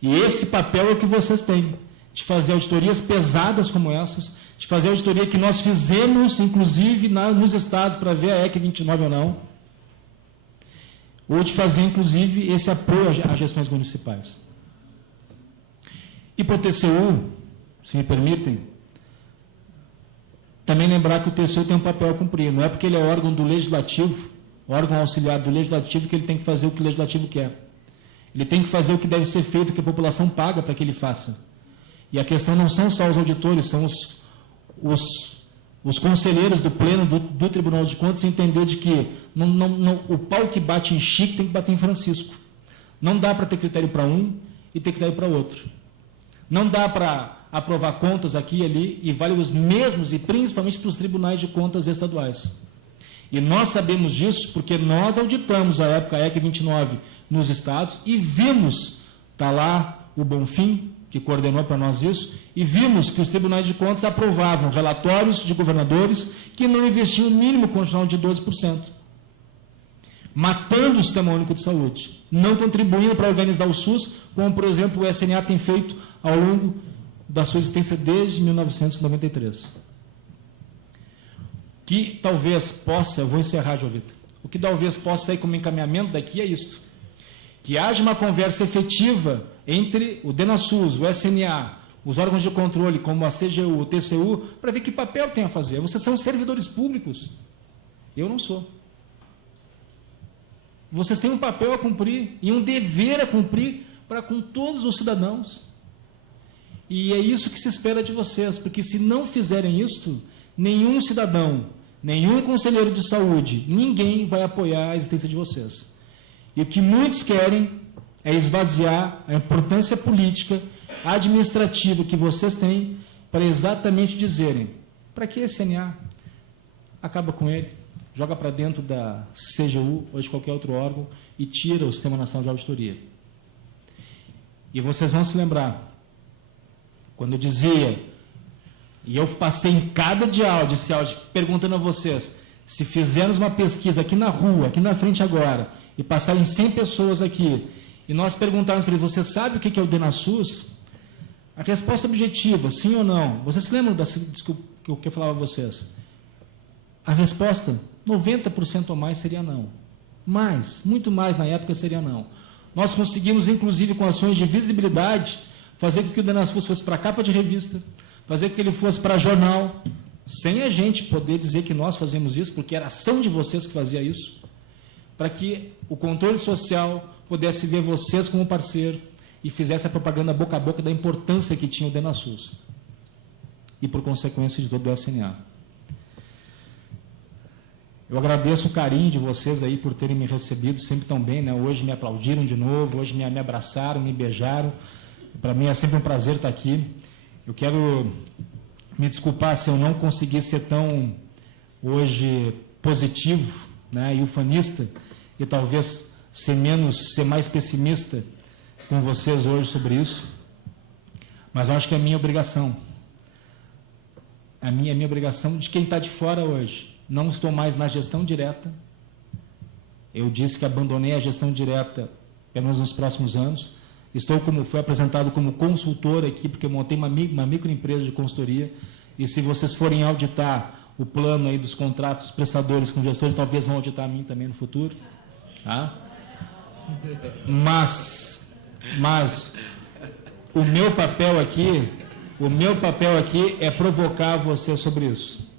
E esse papel é o que vocês têm. de fazer auditorias pesadas como essas, de fazer a auditoria que nós fizemos, inclusive, nos estados, para ver a EC 29 ou não, ou de fazer, inclusive, esse apoio às gestões municipais. E para o TCU, se me permitem, também lembrar que o TCU tem um papel a cumprir. Não é porque ele é órgão do Legislativo, órgão auxiliar do Legislativo, que ele tem que fazer o que o Legislativo quer. Ele tem que fazer o que deve ser feito, que a população paga para que ele faça. E a questão não são só os auditores, são os conselheiros do Pleno do Tribunal de Contas entender de que o pau que bate em Chico tem que bater em Francisco. Não dá para ter critério para um e ter critério para outro. Não dá para aprovar contas aqui e ali e vale os mesmos, e principalmente para os tribunais de contas estaduais. E nós sabemos disso porque nós auditamos a época a EC 29 nos estados e vimos, está lá o Bonfim, que coordenou para nós isso, e vimos que os tribunais de contas aprovavam relatórios de governadores que não investiam o mínimo constitucional de 12%, matando o Sistema Único de Saúde, não contribuindo para organizar o SUS, como, por exemplo, o SNA tem feito ao longo da sua existência desde 1993. Que talvez possa, eu vou encerrar, João Vitor, o que talvez possa sair como encaminhamento daqui é isto, que haja uma conversa efetiva entre o DENASUS, o SNA, os órgãos de controle, como a CGU, o TCU, para ver que papel tem a fazer. Vocês são servidores públicos. Eu não sou. Vocês têm um papel a cumprir e um dever a cumprir para com todos os cidadãos. E é isso que se espera de vocês, porque se não fizerem isto, nenhum cidadão, nenhum conselheiro de saúde, ninguém vai apoiar a existência de vocês. E o que muitos querem é esvaziar a importância política, administrativa que vocês têm para exatamente dizerem, para que esse SNA? Acaba com ele, joga para dentro da CGU ou de qualquer outro órgão e tira o Sistema Nacional de Auditoria. E vocês vão se lembrar, quando eu dizia, e eu passei em cada diálogo, perguntando a vocês, se fizermos uma pesquisa aqui na rua, aqui na frente agora, e passarem 100 pessoas aqui, e nós perguntarmos para eles, você sabe o que é o DENASUS? A resposta objetiva, sim ou não. Vocês se lembram do que eu falava a vocês? A resposta, 90% ou mais seria não. Mais, muito mais na época seria não. Nós conseguimos, inclusive, com ações de visibilidade, fazer com que o DENASUS fosse para a capa de revista, fazer com que ele fosse para jornal, sem a gente poder dizer que nós fazemos isso, porque era a ação de vocês que fazia isso, para que o controle social pudesse ver vocês como parceiro e fizesse a propaganda boca a boca da importância que tinha o DENASUS. E, por consequência, de todo o SNA. Eu agradeço o carinho de vocês aí por terem me recebido sempre tão bem, né? Hoje me aplaudiram de novo, hoje me abraçaram, me beijaram. Para mim é sempre um prazer estar aqui. Eu quero me desculpar se eu não consegui ser tão, hoje, positivo, né, e ufanista, e talvez ser mais pessimista com vocês hoje sobre isso, mas eu acho que é minha obrigação. É minha obrigação de quem está de fora hoje. Não estou mais na gestão direta. Eu disse que abandonei a gestão direta, pelo menos nos próximos anos. Fui apresentado como consultor aqui, porque eu montei uma microempresa de consultoria, e se vocês forem auditar o plano aí dos contratos dos prestadores com gestores, talvez vão auditar a mim também no futuro. Tá? Mas o meu papel aqui é provocar vocês sobre isso.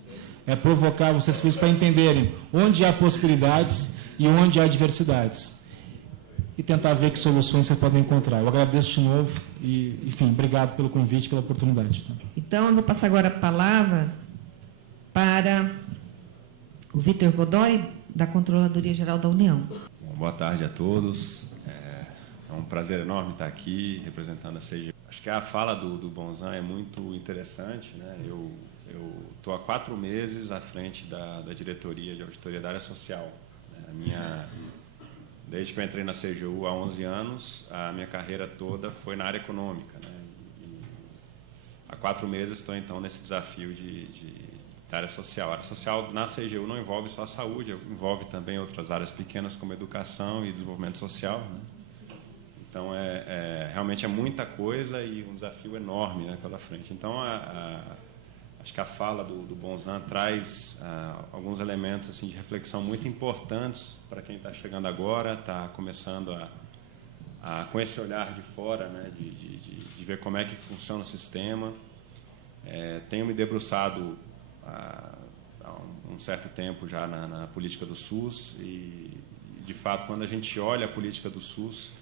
É provocar vocês sobre isso para entenderem onde há possibilidades e onde há adversidades. E tentar ver que soluções vocês podem encontrar. Eu agradeço de novo e, enfim, obrigado pelo convite, pela oportunidade. Então, eu vou passar agora a palavra para o Vitor Godoy, da Controladoria Geral da União. Boa tarde a todos. É um prazer enorme estar aqui representando a CGU. Acho que a fala do Bonzan é muito interessante, né? Eu estou há 4 meses à frente da diretoria de auditoria da área social. Desde que eu entrei na CGU há 11 anos, a minha carreira toda foi na área econômica, né? E há 4 meses estou, então, nesse desafio da área social. A área social na CGU não envolve só a saúde, envolve também outras áreas pequenas, como educação e desenvolvimento social, né? Então, realmente é muita coisa e um desafio enorme, né, pela frente. Então, acho que a fala do Bonzan traz alguns elementos assim, de reflexão muito importantes para quem está chegando agora, está começando com esse olhar de fora, né, de ver como é que funciona o sistema. Tenho me debruçado há um certo tempo já na política do SUS e, de fato, quando a gente olha a política do SUS,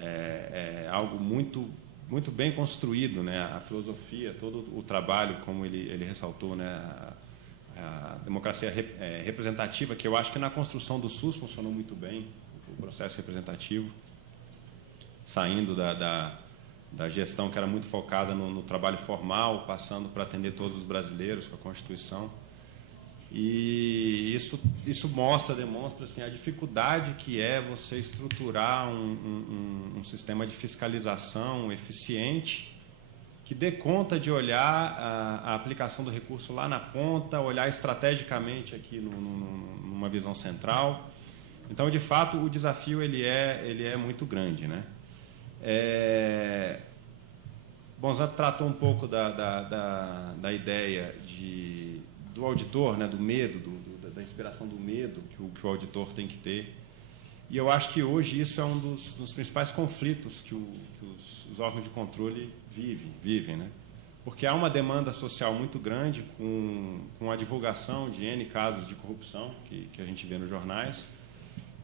é algo muito, muito bem construído, né? A filosofia, todo o trabalho, como ele ressaltou, né? A democracia representativa, que eu acho que na construção do SUS funcionou muito bem, o processo representativo, saindo da gestão que era muito focada no trabalho formal, passando para atender todos os brasileiros com a Constituição. E isso demonstra assim, a dificuldade que é você estruturar um sistema de fiscalização eficiente que dê conta de olhar a aplicação do recurso lá na ponta, olhar estrategicamente aqui numa visão central. Então, de fato, o desafio ele é muito grande, né? Bonzan tratou um pouco da ideia do auditor, né, do medo, da inspiração do medo que o auditor tem que ter. E eu acho que hoje isso é um dos principais conflitos que os órgãos de controle vivem, né? Porque há uma demanda social muito grande com a divulgação de N casos de corrupção que a gente vê nos jornais.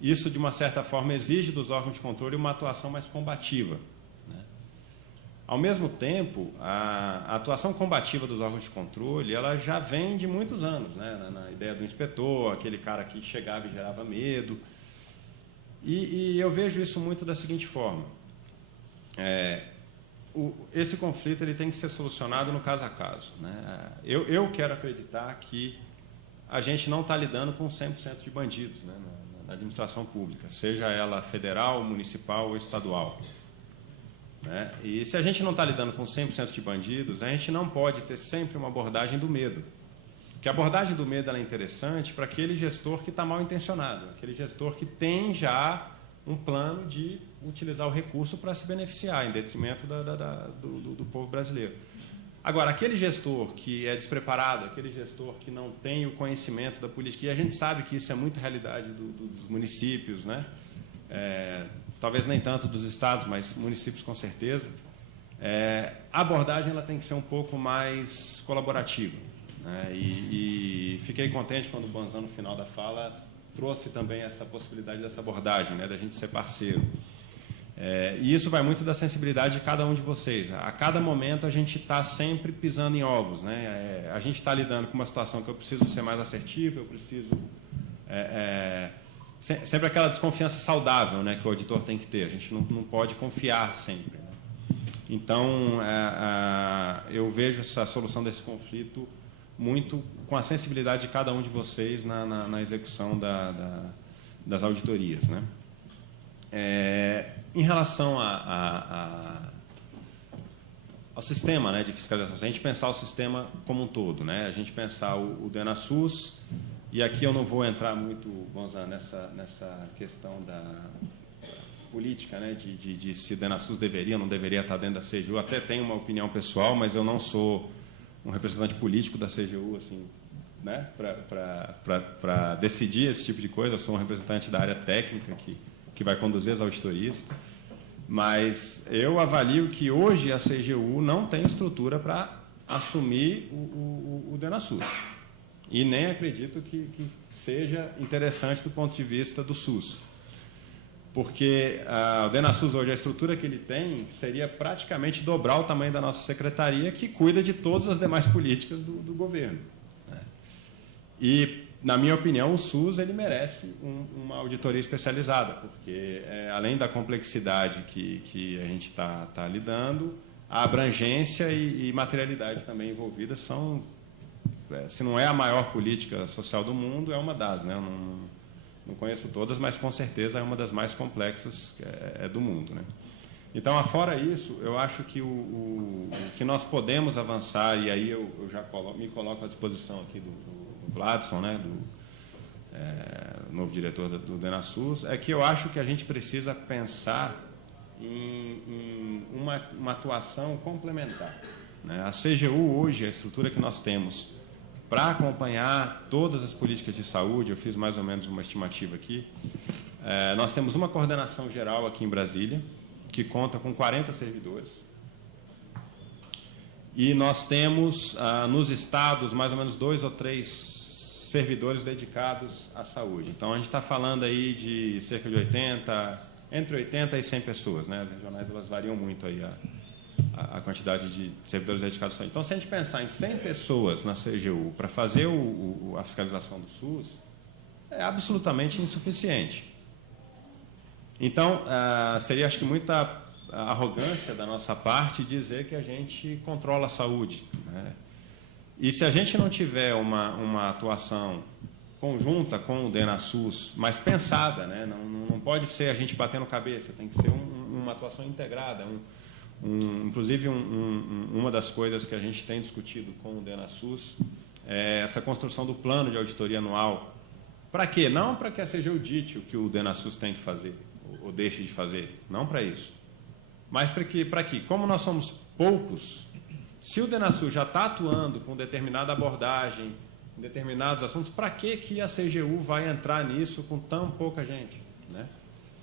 Isso, de uma certa forma, exige dos órgãos de controle uma atuação mais combativa. Ao mesmo tempo, a atuação combativa dos órgãos de controle ela já vem de muitos anos, né? Na ideia do inspetor, aquele cara que chegava e gerava medo. E eu vejo isso muito da seguinte forma. Esse conflito ele tem que ser solucionado no caso a caso, né? Eu quero acreditar que a gente não está lidando com 100% de bandidos, né? Na administração pública, seja ela federal, municipal ou estadual. Né? E se a gente não está lidando com 100% de bandidos, a gente não pode ter sempre uma abordagem do medo. Porque a abordagem do medo ela é interessante para aquele gestor que está mal intencionado, aquele gestor que tem já um plano de utilizar o recurso para se beneficiar, em detrimento do povo brasileiro. Agora, aquele gestor que é despreparado, aquele gestor que não tem o conhecimento da política, e a gente sabe que isso é muito realidade dos municípios, né? Talvez nem tanto dos estados, mas municípios com certeza, a abordagem ela tem que ser um pouco mais colaborativa, né? E fiquei contente quando o Bonzan, no final da fala, trouxe também essa possibilidade dessa abordagem, né? Da gente ser parceiro. E isso vai muito da sensibilidade de cada um de vocês. A cada momento a gente está sempre pisando em ovos, né? A gente está lidando com uma situação que eu preciso ser mais assertivo, eu preciso... sempre aquela desconfiança saudável, né, que o auditor tem que ter. A gente não pode confiar sempre, né? Então, eu vejo essa solução desse conflito muito com a sensibilidade de cada um de vocês na execução das auditorias, né? Em relação ao sistema, né, de fiscalização, se a gente pensar o sistema como um todo, né, a gente pensar o DENASUS, e aqui eu não vou entrar muito, Bonzan, nessa questão da política, né, de se o DENASUS deveria ou não deveria estar dentro da CGU. Até tenho uma opinião pessoal, mas eu não sou um representante político da CGU, assim, né, para decidir esse tipo de coisa. Eu sou um representante da área técnica que vai conduzir as auditorias. Mas eu avalio que hoje a CGU não tem estrutura para assumir o DENASUS. E nem acredito que seja interessante do ponto de vista do SUS. Porque o DENASUS hoje, a estrutura que ele tem, seria praticamente dobrar o tamanho da nossa secretaria, que cuida de todas as demais políticas do governo, né? E, na minha opinião, o SUS ele merece uma auditoria especializada, porque, além da complexidade que a gente está lidando, a abrangência e materialidade também envolvidas são... se não é a maior política social do mundo, é uma das, né? Eu não conheço todas, mas com certeza é uma das mais complexas do mundo, né? Então, afora isso, eu acho que o que nós podemos avançar, e aí eu já me coloco à disposição aqui do Vladson, né? Do novo diretor do DENASUS, é que eu acho que a gente precisa pensar em uma atuação complementar, né? A CGU hoje, a estrutura que nós temos para acompanhar todas as políticas de saúde, eu fiz mais ou menos uma estimativa aqui, nós temos uma coordenação geral aqui em Brasília, que conta com 40 servidores, e nós temos nos estados mais ou menos 2 ou 3 servidores dedicados à saúde. Então, a gente está falando aí de cerca de entre 80 e 100 pessoas, né? As regionais elas variam muito aí a quantidade de servidores dedicados à saúde. Então, se a gente pensar em 100 pessoas na CGU para fazer a fiscalização do SUS, é absolutamente insuficiente. Então, seria, acho que, muita arrogância da nossa parte dizer que a gente controla a saúde, né? E se a gente não tiver uma atuação conjunta com o DENASUS, mas pensada, né? Não pode ser a gente batendo cabeça, tem que ser uma atuação integrada. Inclusive, uma das coisas que a gente tem discutido com o DENASUS é essa construção do plano de auditoria anual. Para quê? Não para que a CGU dite o que o DENASUS tem que fazer ou deixe de fazer, não para isso. Mas para que, como nós somos poucos, se o DENASUS já está atuando com determinada abordagem, em determinados assuntos, para que a CGU vai entrar nisso com tão pouca gente, né?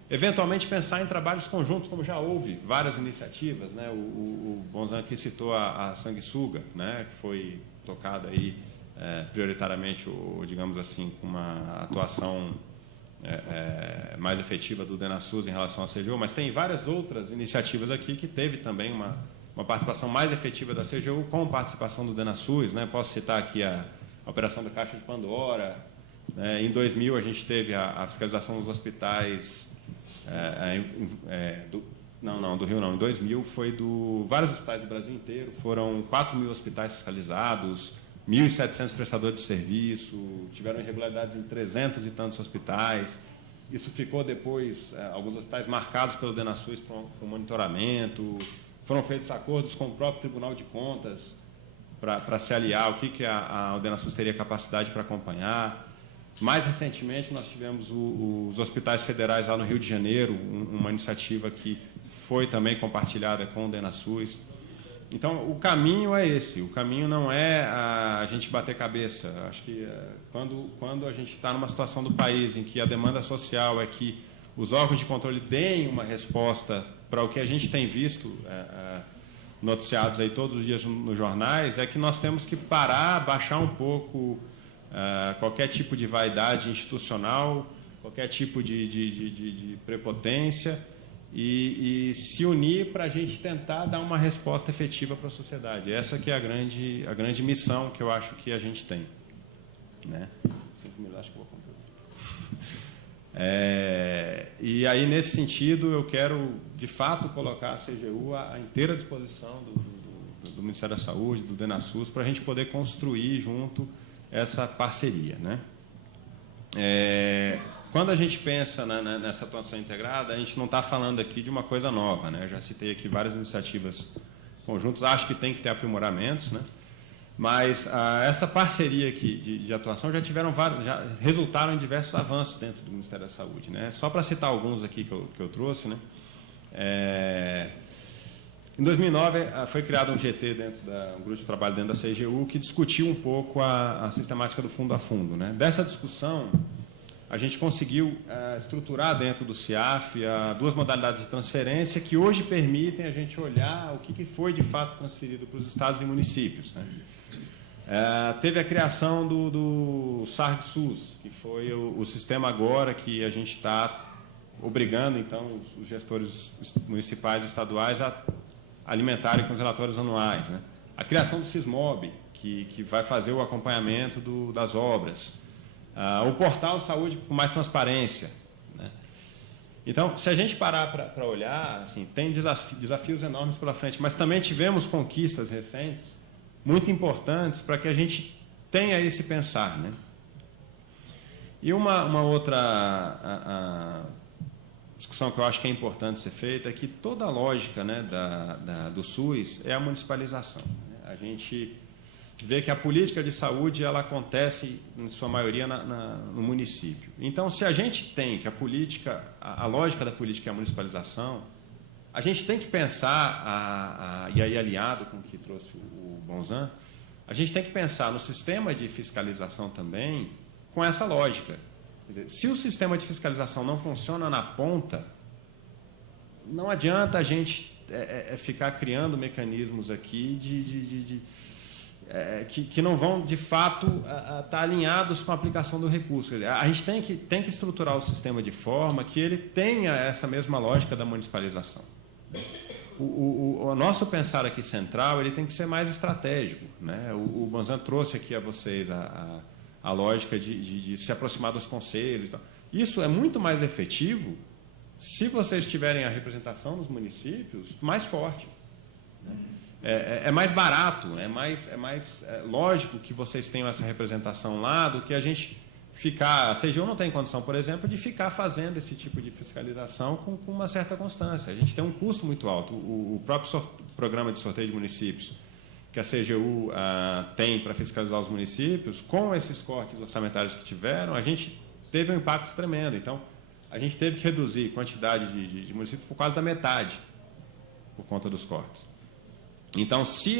Eventualmente pensar em trabalhos conjuntos, como já houve várias iniciativas, né? O Bonzan aqui citou a Sanguessuga, né? Que foi tocada aí prioritariamente, ou digamos assim, com uma atuação mais efetiva do DENASUS em relação à CGU, mas tem várias outras iniciativas aqui que teve também uma participação mais efetiva da CGU com participação do DENASUS, né? Posso citar aqui a operação da Caixa de Pandora, né? Em 2000 a gente teve a fiscalização dos hospitais do Rio não, em 2000 foi vários hospitais do Brasil inteiro, foram 4.000 hospitais fiscalizados, 1.700 prestadores de serviço, tiveram irregularidades em 300 e tantos hospitais. Isso ficou depois, alguns hospitais marcados pelo DENASUS com monitoramento, foram feitos acordos com o próprio Tribunal de Contas para se aliar o que o DENASUS teria capacidade para acompanhar. Mais recentemente, nós tivemos os hospitais federais lá no Rio de Janeiro, uma iniciativa que foi também compartilhada com o DENASUS. Então, o caminho é esse. O caminho não é a gente bater cabeça. Acho que quando a gente está numa situação do país em que a demanda social é que os órgãos de controle deem uma resposta para o que a gente tem visto noticiados aí todos os dias nos jornais, é que nós temos que parar, baixar um pouco qualquer tipo de vaidade institucional, qualquer tipo de prepotência e se unir para a gente tentar dar uma resposta efetiva para a sociedade. Essa que é a grande missão que eu acho que a gente tem, né? 5 minutos, acho que vou concluir. E aí, nesse sentido, eu quero, de fato, colocar a CGU à inteira disposição do Ministério da Saúde, do DENASUS, para a gente poder construir junto essa parceria, né? Quando a gente pensa nessa atuação integrada, a gente não está falando aqui de uma coisa nova, né? Eu já citei aqui várias iniciativas conjuntas, acho que tem que ter aprimoramentos, né? Mas essa parceria aqui de atuação já resultaram em diversos avanços dentro do Ministério da Saúde, né? Só para citar alguns aqui que eu trouxe, né? Em 2009 foi criado um GT um grupo de trabalho dentro da CGU que discutiu um pouco a sistemática do fundo a fundo, né? Dessa discussão a gente conseguiu estruturar dentro do CIAF duas modalidades de transferência que hoje permitem a gente olhar o que foi de fato transferido para os estados e municípios, né? Teve a criação do SARG-SUS, que foi o sistema agora que a gente está obrigando, então, os gestores municipais e estaduais a alimentarem com os relatórios anuais, né? A criação do SISMOB, que vai fazer o acompanhamento das obras. O portal Saúde com mais transparência, né? Então, se a gente parar para olhar, assim, tem desafios enormes pela frente, mas também tivemos conquistas recentes muito importantes para que a gente tenha esse pensar, né? E uma outra discussão que eu acho que é importante ser feita é que toda a lógica, né, do SUS é a municipalização, né? A gente vê que a política de saúde ela acontece, em sua maioria, no município. Então, se a gente tem que a lógica da política é a municipalização, a gente tem que pensar, e aí aliado com o que trouxe o Bonzan, a gente tem que pensar no sistema de fiscalização também com essa lógica. Quer dizer, se o sistema de fiscalização não funciona na ponta, não adianta a gente ficar criando mecanismos aqui que não vão, de fato, estar alinhados com a aplicação do recurso. A gente tem que estruturar o sistema de forma que ele tenha essa mesma lógica da municipalização. O nosso pensar aqui central ele tem que ser mais estratégico, né? O Bonzan trouxe aqui a vocês a lógica de se aproximar dos conselhos. Isso é muito mais efetivo se vocês tiverem a representação nos municípios mais forte. Né? É mais barato, é mais lógico que vocês tenham essa representação lá do que a gente ficar... A CGU não tem condição, por exemplo, de ficar fazendo esse tipo de fiscalização com uma certa constância. A gente tem um custo muito alto. O próprio programa de sorteio de municípios que a CGU tem para fiscalizar os municípios, com esses cortes orçamentários que tiveram, a gente teve um impacto tremendo. Então, a gente teve que reduzir a quantidade de municípios por quase da metade, por conta dos cortes. Então, se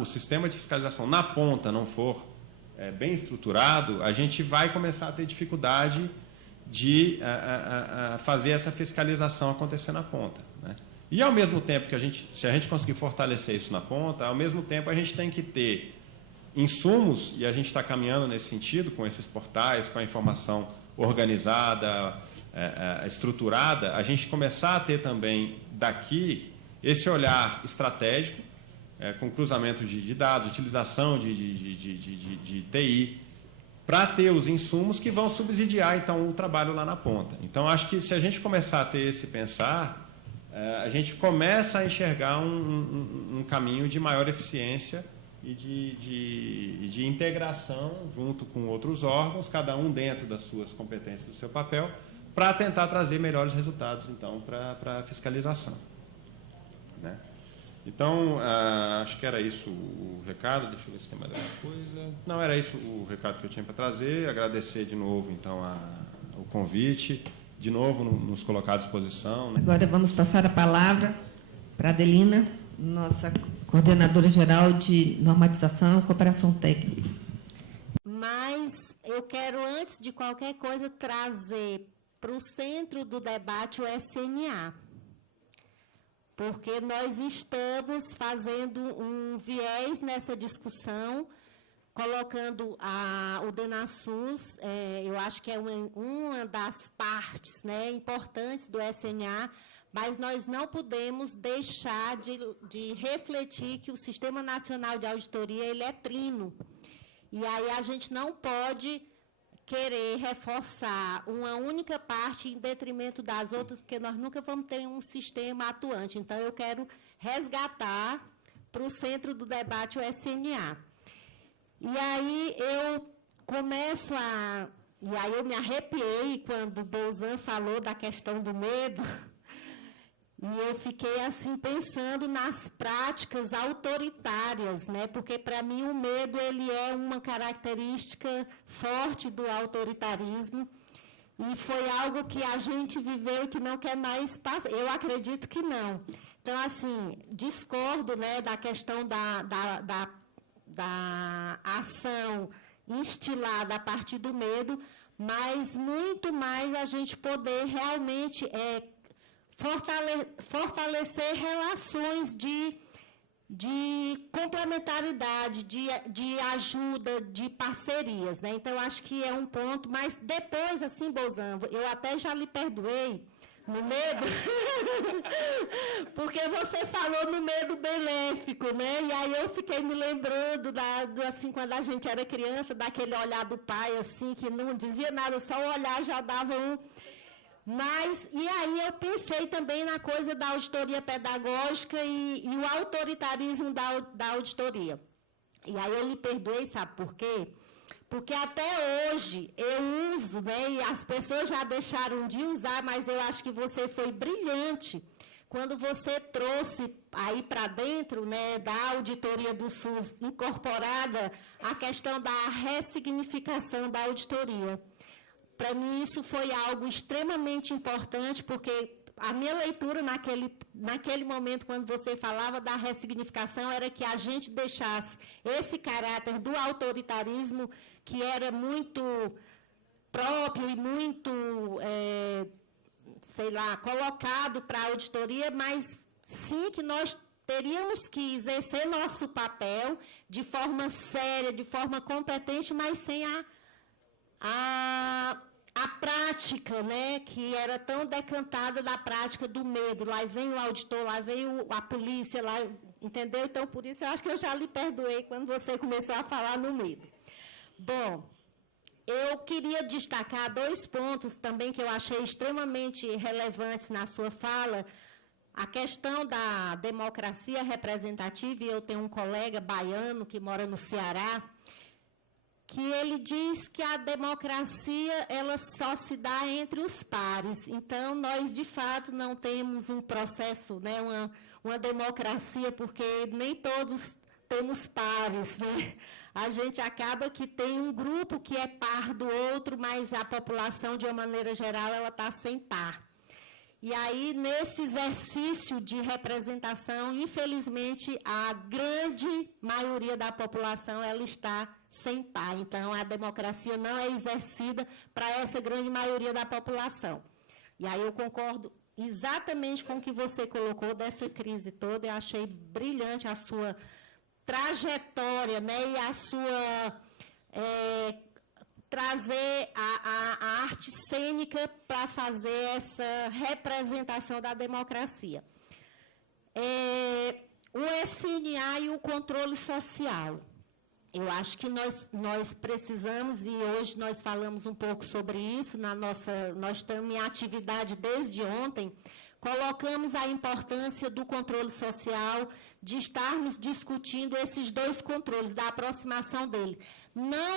o sistema de fiscalização na ponta não for bem estruturado, a gente vai começar a ter dificuldade de fazer essa fiscalização acontecer na ponta. Né? E, ao mesmo tempo se a gente conseguir fortalecer isso na ponta, ao mesmo tempo a gente tem que ter insumos, e a gente está caminhando nesse sentido, com esses portais, com a informação organizada, estruturada, a gente começar a ter também daqui esse olhar estratégico, com cruzamento de dados, utilização de TI, para ter os insumos que vão subsidiar, então, o trabalho lá na ponta. Então, acho que se a gente começar a ter esse pensar, a gente começa a enxergar um caminho de maior eficiência e de integração junto com outros órgãos, cada um dentro das suas competências, do seu papel, para tentar trazer melhores resultados, então, para a fiscalização. Né? Então, acho que era isso o recado. Deixa eu ver se tem mais alguma coisa. Não, era isso o recado que eu tinha para trazer. Agradecer de novo, então, o convite. De novo, nos colocar à disposição. Né? Agora vamos passar a palavra para a Adelina, nossa coordenadora geral de normatização e cooperação técnica. Mas eu quero, antes de qualquer coisa, trazer para o centro do debate o SNA. Porque nós estamos fazendo um viés nessa discussão, colocando o DENASUS, eu acho que é uma das partes, né, importantes do SNA, mas nós não podemos deixar de refletir que o Sistema Nacional de Auditoria ele é trino. E aí a gente não pode querer reforçar uma única parte em detrimento das outras, porque nós nunca vamos ter um sistema atuante. Então, eu quero resgatar para o centro do debate o SNA. E aí eu começo e aí eu me arrepiei quando o Bonzan falou da questão do medo, e eu fiquei assim pensando nas práticas autoritárias, né? Porque para mim o medo ele é uma característica forte do autoritarismo, e foi algo que a gente viveu e que não quer mais passar. Eu acredito que não. Então, assim, discordo, né, da questão da ação instilada a partir do medo, mas muito mais a gente poder realmente fortalecer relações de complementaridade, de ajuda, de parcerias. Né? Então, eu acho que é um ponto, mas depois, assim, Bonzan, eu até já lhe perdoei no medo, porque você falou no medo benéfico, né? E aí eu fiquei me lembrando, assim, quando a gente era criança, daquele olhar do pai, assim, que não dizia nada, só o olhar já dava um... Mas, e aí eu pensei também na coisa da auditoria pedagógica e o autoritarismo da auditoria. E aí eu lhe perdoei, sabe por quê? Porque até hoje eu uso, né, e as pessoas já deixaram de usar, mas eu acho que você foi brilhante quando você trouxe aí para dentro, né, da auditoria do SUS incorporada a questão da ressignificação da auditoria. Para mim, isso foi algo extremamente importante, porque a minha leitura naquele momento, quando você falava da ressignificação, era que a gente deixasse esse caráter do autoritarismo, que era muito próprio e muito, colocado para a auditoria, mas sim que nós teríamos que exercer nosso papel de forma séria, de forma competente, mas sem a prática, né, que era tão decantada da prática do medo. Lá vem o auditor, lá vem a polícia, lá, entendeu? Então, por isso, eu acho que eu já lhe perdoei quando você começou a falar no medo. Bom, eu queria destacar 2 pontos também que eu achei extremamente relevantes na sua fala. A questão da democracia representativa, e eu tenho um colega baiano que mora no Ceará, que ele diz que a democracia ela só se dá entre os pares. Então, nós, de fato, não temos um processo, né, uma democracia, porque nem todos temos pares, né? A gente acaba que tem um grupo que é par do outro, mas a população, de uma maneira geral, ela está sem par. E aí, nesse exercício de representação, infelizmente, a grande maioria da população ela está sem par. Então, a democracia não é exercida para essa grande maioria da população. E aí eu concordo exatamente com o que você colocou dessa crise toda. Eu achei brilhante a sua trajetória, né, e a sua... trazer a arte cênica para fazer essa representação da democracia. O SNA e o controle social. Eu acho que nós precisamos, e hoje nós falamos um pouco sobre isso, nós estamos em atividade desde ontem, colocamos a importância do controle social, de estarmos discutindo esses 2 controles, da aproximação dele. Não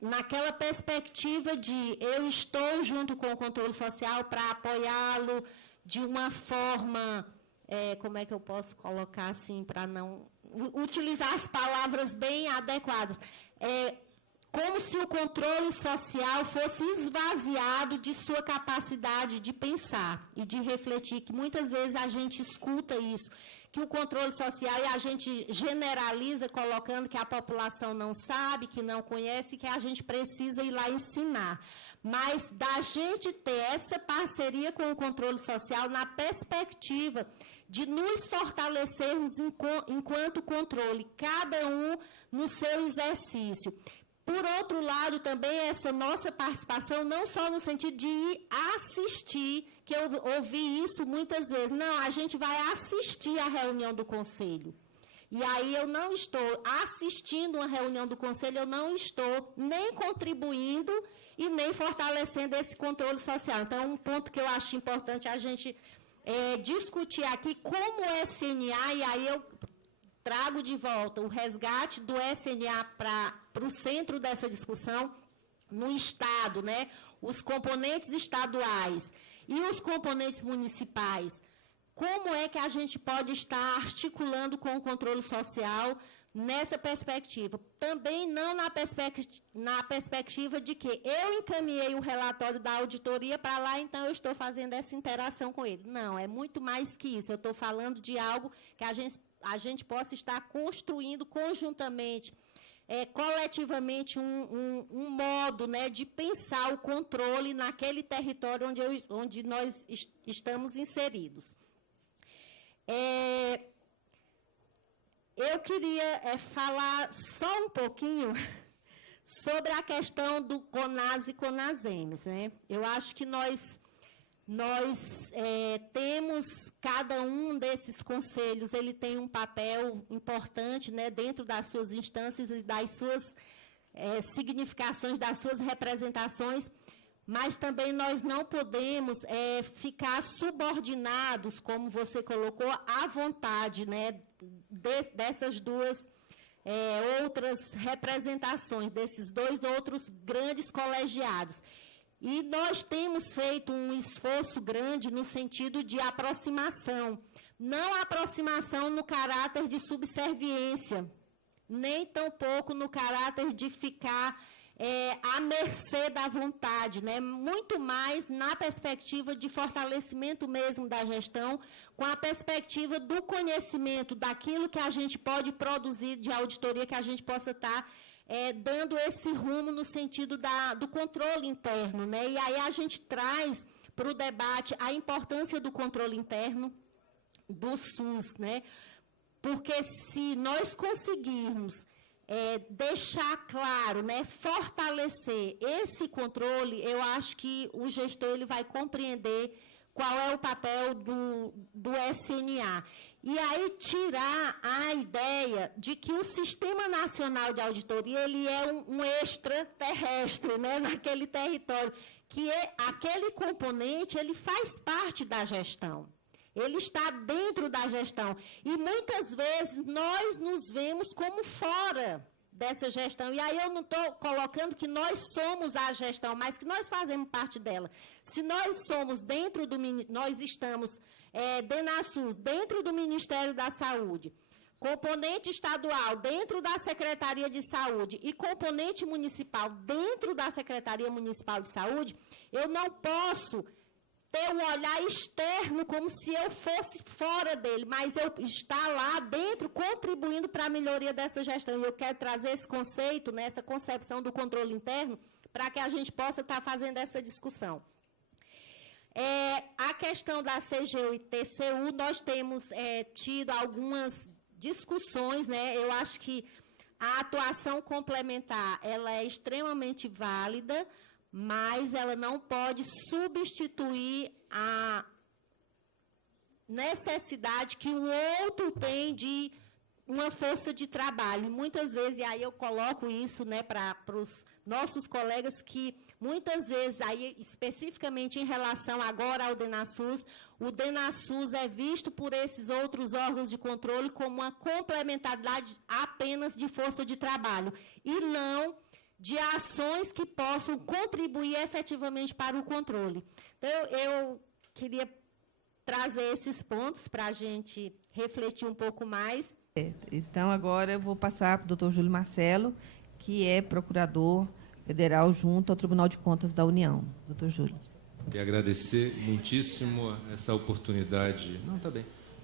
naquela perspectiva de eu estou junto com o controle social para apoiá-lo de uma forma, como é que eu posso colocar assim, para não utilizar as palavras bem adequadas. Como se o controle social fosse esvaziado de sua capacidade de pensar e de refletir, que muitas vezes a gente escuta isso, que o controle social, e a gente generaliza colocando que a população não sabe, que não conhece, que a gente precisa ir lá ensinar. Mas da gente ter essa parceria com o controle social na perspectiva de nos fortalecermos enquanto controle, cada um no seu exercício. Por outro lado, também essa nossa participação, não só no sentido de ir assistir, que eu ouvi isso muitas vezes. Não, a gente vai assistir à reunião do conselho. E aí eu não estou assistindo uma reunião do conselho, eu não estou nem contribuindo e nem fortalecendo esse controle social. Então, um ponto que eu acho importante a gente discutir aqui, como o SNA, e aí eu trago de volta o resgate do SNA para o centro dessa discussão, no Estado, né? Os componentes estaduais e os componentes municipais. Como é que a gente pode estar articulando com o controle social nessa perspectiva? Também não na perspectiva de que eu encaminhei o relatório da auditoria para lá, então eu estou fazendo essa interação com ele. Não, é muito mais que isso. Eu estou falando de algo que a gente possa estar construindo conjuntamente, coletivamente, um modo, né, de pensar o controle naquele território onde nós estamos inseridos. Eu queria falar só um pouquinho sobre a questão do CONAS e CONASEMES, né? Eu acho que nós temos, cada um desses conselhos, ele tem um papel importante, né, dentro das suas instâncias e das suas significações, das suas representações, mas também nós não podemos ficar subordinados, como você colocou, à vontade, né, dessas 2 outras representações, desses 2 outros grandes colegiados. E nós temos feito um esforço grande no sentido de aproximação. Não aproximação no caráter de subserviência, nem tampouco no caráter de ficar à mercê da vontade, né? Muito mais na perspectiva de fortalecimento mesmo da gestão, com a perspectiva do conhecimento, daquilo que a gente pode produzir de auditoria, que a gente possa estar dando esse rumo no sentido do controle interno, né? E aí a gente traz para o debate a importância do controle interno do SUS, né? Porque se nós conseguirmos deixar claro, né, fortalecer esse controle, eu acho que o gestor ele vai compreender qual é o papel do SNA. E aí tirar a ideia de que o Sistema Nacional de Auditoria ele é um extraterrestre, né, naquele território, que aquele componente ele faz parte da gestão. Ele está dentro da gestão. E muitas vezes nós nos vemos como fora dessa gestão. E aí eu não estou colocando que nós somos a gestão, mas que nós fazemos parte dela. Se nós somos nós estamos DENASUS, dentro do Ministério da Saúde, componente estadual dentro da Secretaria de Saúde e componente municipal dentro da Secretaria Municipal de Saúde, eu não posso ter um olhar externo como se eu fosse fora dele, mas eu estar lá dentro contribuindo para a melhoria dessa gestão. E eu quero trazer esse conceito, né, essa concepção do controle interno, para que a gente possa estar fazendo essa discussão. A questão da CGU e TCU, nós temos tido algumas discussões, né? Eu acho que a atuação complementar ela é extremamente válida, mas ela não pode substituir a necessidade que o outro tem de uma força de trabalho. E muitas vezes, e aí eu coloco isso, né, para os nossos colegas, que muitas vezes, aí, especificamente em relação agora ao DENASUS, o DENASUS é visto por esses outros órgãos de controle como uma complementaridade apenas de força de trabalho, e não de ações que possam contribuir efetivamente para o controle. Então, eu queria trazer esses pontos para a gente refletir um pouco mais. Então, agora eu vou passar para o doutor Júlio Marcelo, que é procurador federal junto ao Tribunal de Contas da União. Doutor Júlio. Queria agradecer muitíssimo essa oportunidade,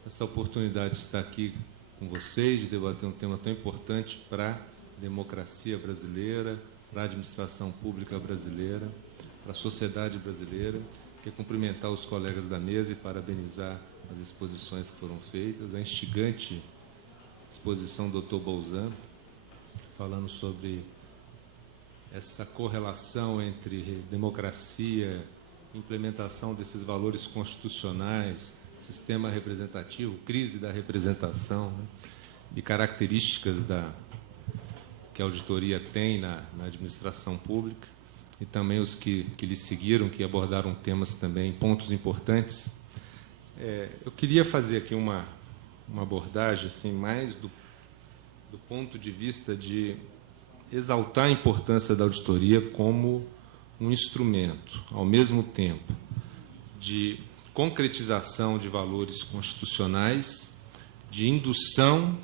essa oportunidade de estar aqui com vocês, de debater um tema tão importante para a democracia brasileira, para a administração pública brasileira, para a sociedade brasileira. Quero cumprimentar os colegas da mesa e parabenizar as exposições que foram feitas, a instigante exposição do Dr. Bolzan, falando sobre essa correlação entre democracia, implementação desses valores constitucionais, sistema representativo, crise da representação, né, e características que a auditoria tem na administração pública, e também os que lhe seguiram, que abordaram temas também, pontos importantes. Eu queria fazer aqui uma abordagem assim, mais do ponto de vista de exaltar a importância da auditoria como um instrumento, ao mesmo tempo, de concretização de valores constitucionais, de indução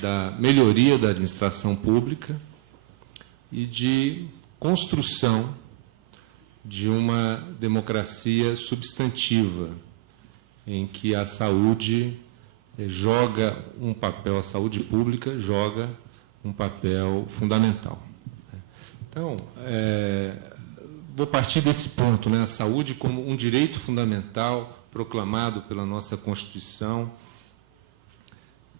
da melhoria da administração pública e de construção de uma democracia substantiva, em que a saúde joga um papel, a saúde pública joga um papel fundamental. Então, vou partir desse ponto, né, a saúde como um direito fundamental proclamado pela nossa Constituição,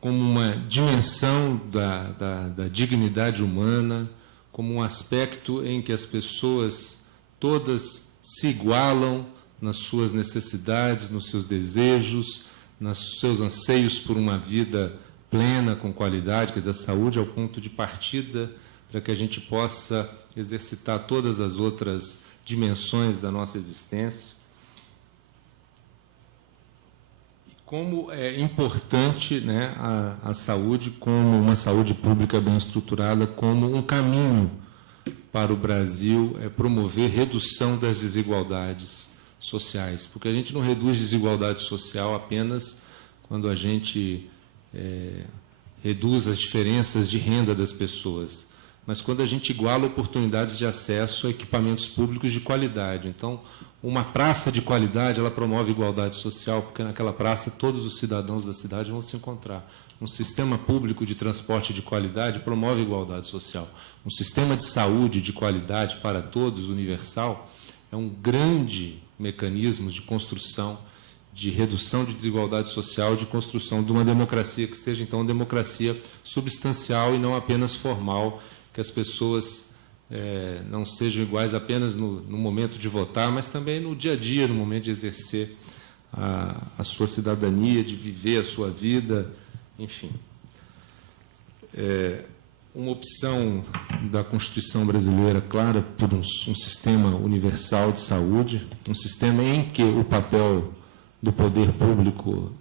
como uma dimensão da dignidade humana, como um aspecto em que as pessoas todas se igualam nas suas necessidades, nos seus desejos, nos seus anseios por uma vida plena, com qualidade. Quer dizer, a saúde é o ponto de partida para que a gente possa exercitar todas as outras dimensões da nossa existência. Como é importante, né, a saúde como uma saúde pública bem estruturada, como um caminho para o Brasil promover redução das desigualdades sociais, porque a gente não reduz desigualdade social apenas quando a gente reduz as diferenças de renda das pessoas, mas quando a gente iguala oportunidades de acesso a equipamentos públicos de qualidade. Então, uma praça de qualidade, ela promove igualdade social, porque naquela praça todos os cidadãos da cidade vão se encontrar. Um sistema público de transporte de qualidade promove igualdade social. Um sistema de saúde de qualidade para todos, universal, é um grande mecanismo de construção, de redução de desigualdade social, de construção de uma democracia que seja, então, uma democracia substancial e não apenas formal, que as pessoas não sejam iguais apenas no momento de votar, mas também no dia a dia, no momento de exercer a sua cidadania, de viver a sua vida, enfim. Uma opção da Constituição brasileira, clara, por um sistema universal de saúde, um sistema em que o papel do poder público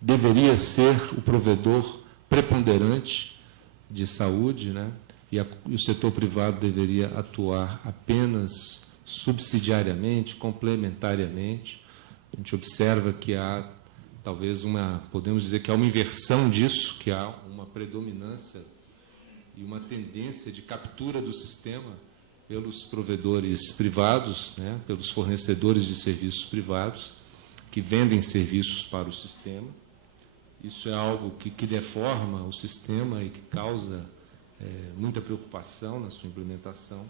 deveria ser o provedor preponderante de saúde, né? E o setor privado deveria atuar apenas subsidiariamente, complementariamente. A gente observa que há, talvez, podemos dizer que há uma inversão disso, que há uma predominância e uma tendência de captura do sistema pelos provedores privados, né, pelos fornecedores de serviços privados, que vendem serviços para o sistema. Isso é algo que deforma o sistema e que causa muita preocupação na sua implementação.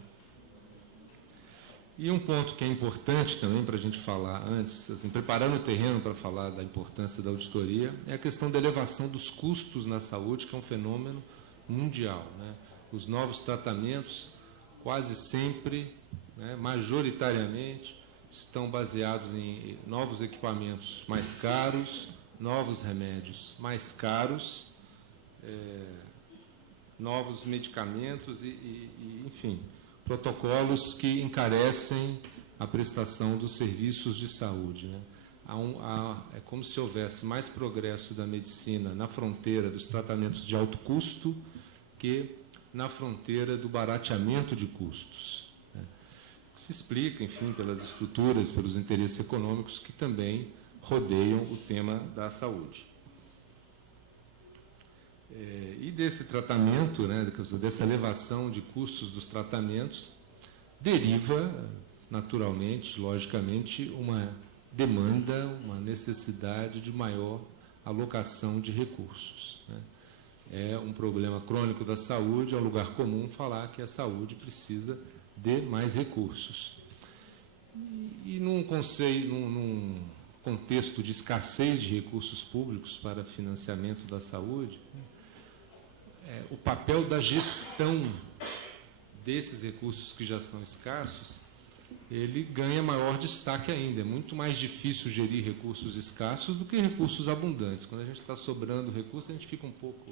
E um ponto que é importante também para a gente falar antes, assim, preparando o terreno para falar da importância da auditoria, é a questão da elevação dos custos na saúde, que é um fenômeno mundial, né? Os novos tratamentos, quase sempre, né, majoritariamente, estão baseados em novos equipamentos mais caros, novos remédios mais caros, novos medicamentos enfim, protocolos que encarecem a prestação dos serviços de saúde, né? É como se houvesse mais progresso da medicina na fronteira dos tratamentos de alto custo que na fronteira do barateamento de custos, né? Se explica, enfim, pelas estruturas, pelos interesses econômicos que também rodeiam o tema da saúde. E desse tratamento, né, dessa elevação de custos dos tratamentos, deriva, naturalmente, logicamente, uma demanda, uma necessidade de maior alocação de recursos, né? É um problema crônico da saúde, é um lugar comum falar que a saúde precisa de mais recursos. E num contexto de escassez de recursos públicos para financiamento da saúde, o papel da gestão desses recursos que já são escassos, ele ganha maior destaque ainda. É muito mais difícil gerir recursos escassos do que recursos abundantes. Quando a gente está sobrando recursos, a gente fica um pouco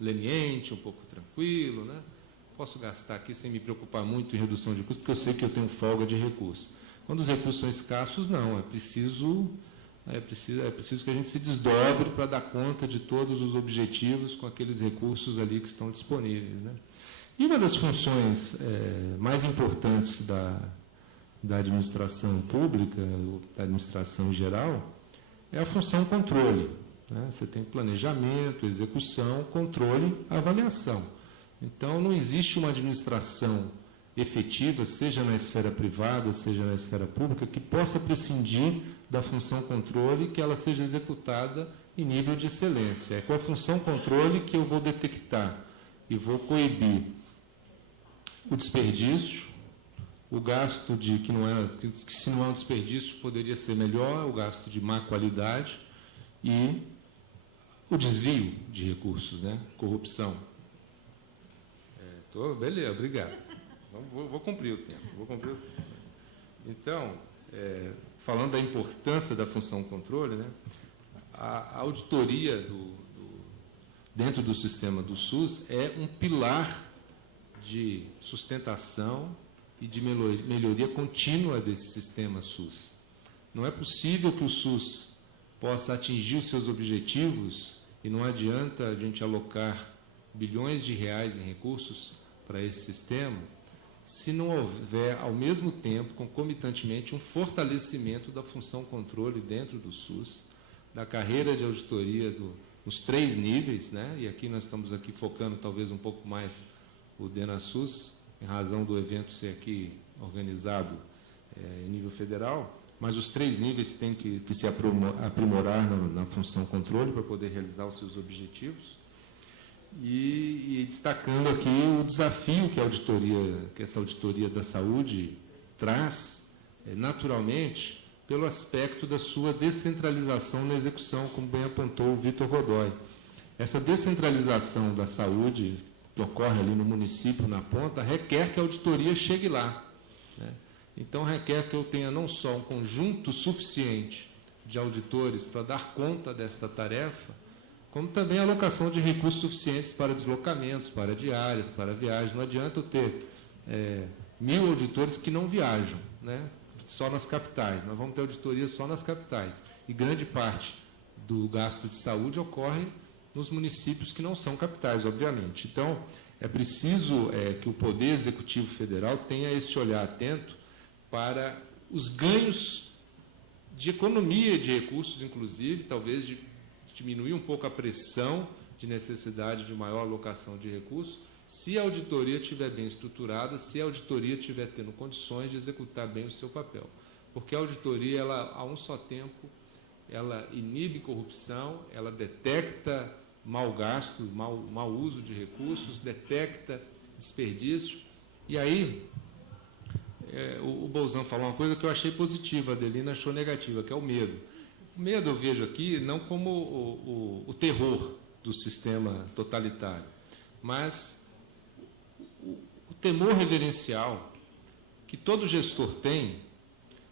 leniente, um pouco tranquilo, né? Posso gastar aqui sem me preocupar muito em redução de custos, porque eu sei que eu tenho folga de recursos. Quando os recursos são escassos, não. É preciso que a gente se desdobre para dar conta de todos os objetivos com aqueles recursos ali que estão disponíveis, né? E uma das funções mais importantes da administração pública, da administração em geral, é a função controle, né? Você tem planejamento, execução, controle, avaliação. Então, não existe uma administração efetiva, seja na esfera privada, seja na esfera pública, que possa prescindir da função controle, que ela seja executada em nível de excelência. É com a função controle que eu vou detectar e vou coibir o desperdício, o gasto que se não é um desperdício poderia ser melhor, o gasto de má qualidade e o desvio de recursos, né? Corrupção. Beleza, obrigado. Vou cumprir o tempo. Então, falando da importância da função controle, né, a auditoria dentro do sistema do SUS é um pilar de sustentação e de melhoria contínua desse sistema SUS. Não é possível que o SUS possa atingir os seus objetivos e não adianta a gente alocar bilhões de reais em recursos para esse sistema se não houver, ao mesmo tempo, concomitantemente, um fortalecimento da função controle dentro do SUS, da carreira de auditoria nos 3 níveis, né? E aqui nós estamos focando talvez um pouco mais o DenaSUS, em razão do evento ser aqui organizado em nível federal, mas os 3 níveis têm que se aprimorar na função controle para poder realizar os seus objetivos. E destacando aqui o desafio que essa auditoria da saúde traz, naturalmente, pelo aspecto da sua descentralização na execução, como bem apontou o Vitor Godoy. Essa descentralização da saúde, que ocorre ali no município, na ponta, requer que a auditoria chegue lá, né? Então, requer que eu tenha não só um conjunto suficiente de auditores para dar conta desta tarefa, como também a alocação de recursos suficientes para deslocamentos, para diárias, para viagens. Não adianta eu ter 1.000 auditores que não viajam, né? Só nas capitais. Nós vamos ter auditoria só nas capitais. E grande parte do gasto de saúde ocorre nos municípios que não são capitais, obviamente. Então, é preciso que o Poder Executivo Federal tenha esse olhar atento para os ganhos de economia de recursos, inclusive, talvez de diminuir um pouco a pressão de necessidade de maior alocação de recursos, se a auditoria estiver bem estruturada, se a auditoria estiver tendo condições de executar bem o seu papel. Porque a auditoria, ela, a um só tempo, ela inibe corrupção, ela detecta mau gasto, mau uso de recursos, detecta desperdício. E aí, o Bolzan falou uma coisa que eu achei positiva, a Adelina achou negativa, que é o medo. O medo eu vejo aqui não como o terror do sistema totalitário, mas o temor reverencial que todo gestor tem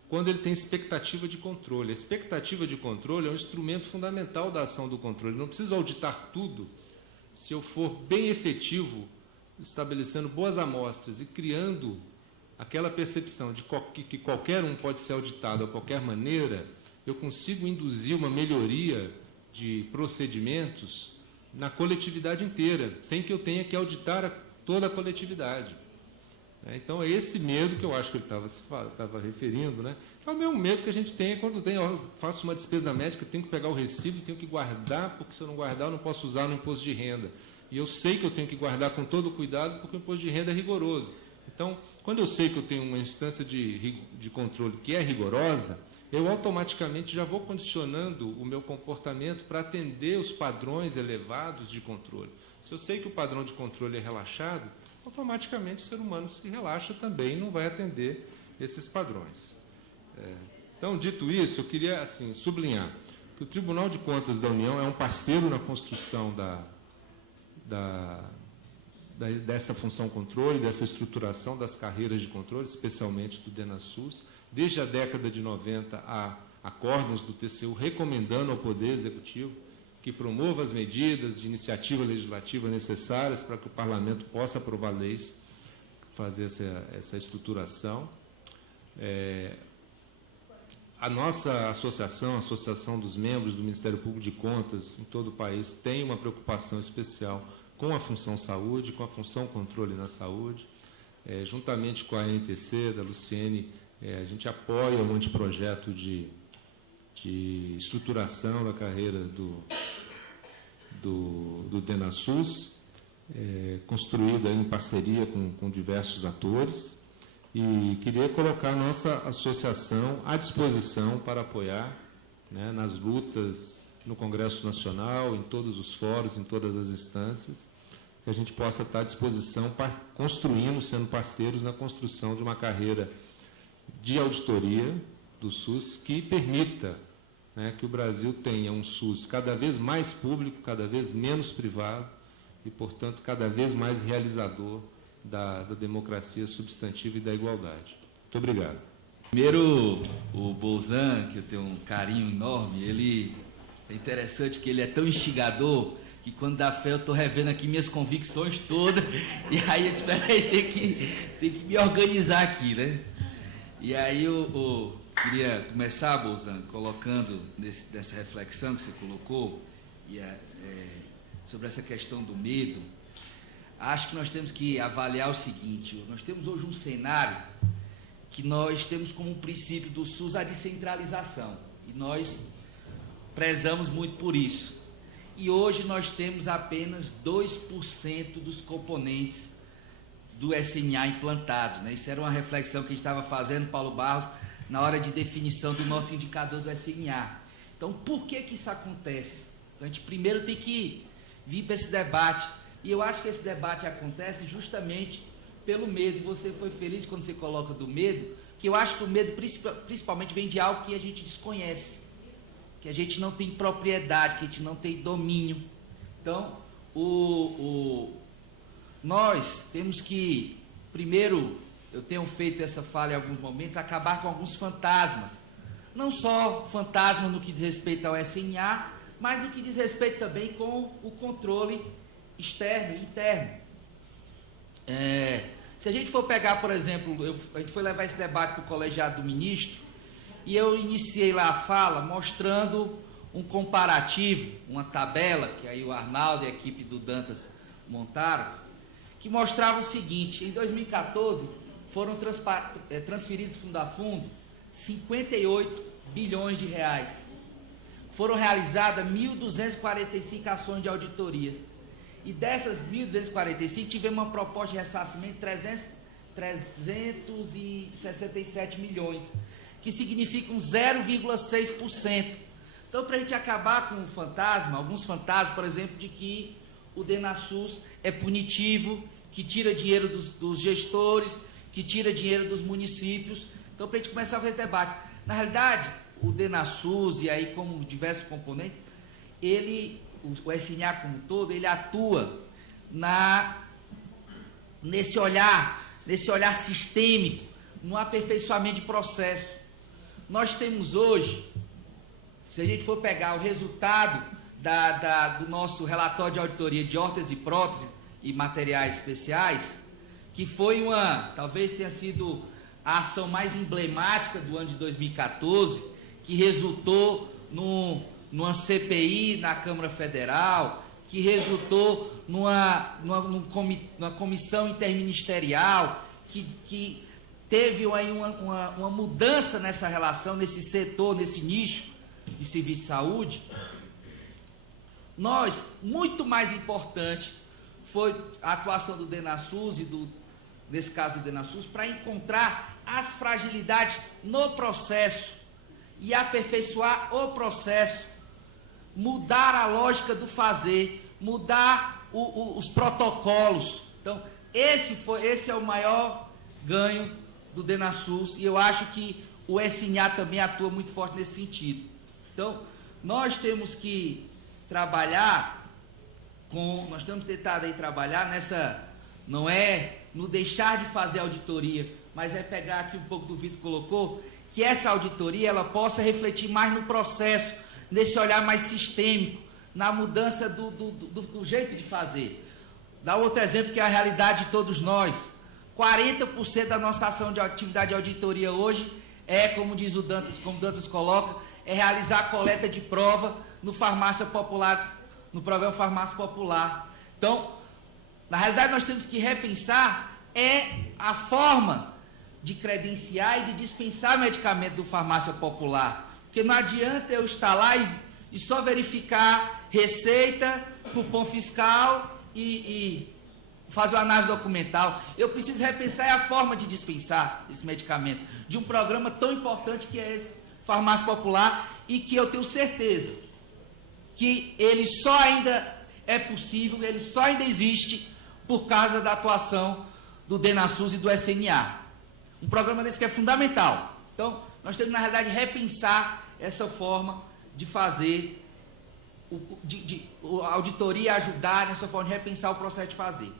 quando ele tem expectativa de controle. A expectativa de controle é um instrumento fundamental da ação do controle. Não preciso auditar tudo se eu for bem efetivo, estabelecendo boas amostras e criando aquela percepção de que qualquer um pode ser auditado a qualquer maneira, eu consigo induzir uma melhoria de procedimentos na coletividade inteira, sem que eu tenha que auditar toda a coletividade. Então, é esse medo que eu acho que ele estava referindo, né? É o mesmo medo que a gente tem quando eu faço uma despesa médica, tenho que pegar o recibo, tenho que guardar, porque se eu não guardar, eu não posso usar no imposto de renda. E eu sei que eu tenho que guardar com todo o cuidado, porque o imposto de renda é rigoroso. Então, quando eu sei que eu tenho uma instância de controle que é rigorosa, eu automaticamente já vou condicionando o meu comportamento para atender os padrões elevados de controle. Se eu sei que o padrão de controle é relaxado, automaticamente o ser humano se relaxa também e não vai atender esses padrões. Então, dito isso, eu queria assim, sublinhar que o Tribunal de Contas da União é um parceiro na construção dessa função controle, dessa estruturação das carreiras de controle, especialmente do DenaSUS. Desde a década de 90, há acórdãos do TCU recomendando ao Poder Executivo que promova as medidas de iniciativa legislativa necessárias para que o Parlamento possa aprovar leis, fazer essa estruturação. A nossa associação, a Associação dos Membros do Ministério Público de Contas, em todo o país, tem uma preocupação especial com a função saúde, com a função controle na saúde. Juntamente com a ANTC, da Luciene, a gente apoia um anteprojeto de estruturação da carreira do DenaSUS, construída em parceria com diversos atores, e queria colocar a nossa associação à disposição para apoiar, né, nas lutas no Congresso Nacional, em todos os fóruns, em todas as instâncias, que a gente possa estar à disposição, construindo, sendo parceiros na construção de uma carreira de auditoria do SUS que permita, né, que o Brasil tenha um SUS cada vez mais público, cada vez menos privado e, portanto, cada vez mais realizador da democracia substantiva e da igualdade. Muito obrigado. Primeiro, o Bolzan, que eu tenho um carinho enorme, ele é interessante porque ele é tão instigador que quando dá fé eu estou revendo aqui minhas convicções todas e aí eu espero aí tem que me organizar aqui, né? E aí eu queria começar, Bolzan, colocando dessa reflexão que você colocou sobre essa questão do medo. Acho que nós temos que avaliar o seguinte: nós temos hoje um cenário que nós temos como princípio do SUS a descentralização, e nós prezamos muito por isso. E hoje nós temos apenas 2% dos componentes do SNA implantados, né? Isso era uma reflexão que a gente estava fazendo, Paulo Barros, na hora de definição do nosso indicador do SNA. Então, por que isso acontece? Então, a gente primeiro tem que vir para esse debate. E eu acho que esse debate acontece justamente pelo medo. E você foi feliz quando você coloca do medo, que eu acho que o medo principalmente vem de algo que a gente desconhece, que a gente não tem propriedade, que a gente não tem domínio. Então, nós temos que, primeiro, eu tenho feito essa fala em alguns momentos, acabar com alguns fantasmas. Não só fantasma no que diz respeito ao SNA, mas no que diz respeito também com o controle externo e interno. Se a gente for pegar, por exemplo, a gente foi levar esse debate para o colegiado do ministro, e eu iniciei lá a fala mostrando um comparativo, uma tabela, que aí o Arnaldo e a equipe do Dantas montaram, que mostrava o seguinte: em 2014 foram transferidos fundo a fundo 58 bilhões de reais. Foram realizadas 1.245 ações de auditoria. E dessas 1.245, tivemos uma proposta de ressarcimento de 367 milhões, que significa um 0,6%. Então, para a gente acabar com o fantasma, alguns fantasmas, por exemplo, de que o DenaSUS é punitivo, que tira dinheiro dos gestores, que tira dinheiro dos municípios. Então, para a gente começar a fazer debate. Na realidade, o DenaSUS, e aí como diversos componentes, o SNA como um todo, ele atua nesse olhar sistêmico, no aperfeiçoamento de processo. Nós temos hoje, se a gente for pegar o resultado do nosso relatório de auditoria de órteses e próteses e materiais especiais, que foi talvez tenha sido a ação mais emblemática do ano de 2014, que resultou numa CPI na Câmara Federal, que resultou numa comissão interministerial, que teve aí uma mudança nessa relação, nesse setor, nesse nicho de serviço de saúde. Muito mais importante foi a atuação do DenaSUS nesse caso do DenaSUS, para encontrar as fragilidades no processo e aperfeiçoar o processo, mudar a lógica do fazer, mudar os protocolos. Então, esse é o maior ganho do DenaSUS, e eu acho que o SNA também atua muito forte nesse sentido. Então, nós temos que trabalhar nós temos tentado aí trabalhar não é no deixar de fazer auditoria, mas é pegar aqui um pouco do Vitor colocou, que essa auditoria ela possa refletir mais no processo, nesse olhar mais sistêmico, na mudança do jeito de fazer. Dá outro exemplo que é a realidade de todos nós. 40% da nossa ação de atividade de auditoria hoje como diz o Dantas, como o Dantas coloca, é realizar a coleta de prova no Farmácia Popular, no programa Farmácia Popular. Então, na realidade, nós temos que repensar a forma de credenciar e de dispensar medicamento do Farmácia Popular. Porque não adianta eu estar lá e só verificar receita, cupom fiscal e fazer uma análise documental. Eu preciso repensar a forma de dispensar esse medicamento de um programa tão importante que é esse Farmácia Popular, e que eu tenho certeza que ele só ainda é possível, ele só ainda existe por causa da atuação do DenaSUS e do SNA. Um programa desse que é fundamental. Então, nós temos, na realidade, repensar essa forma de fazer, a auditoria ajudar nessa forma de repensar o processo de fazer.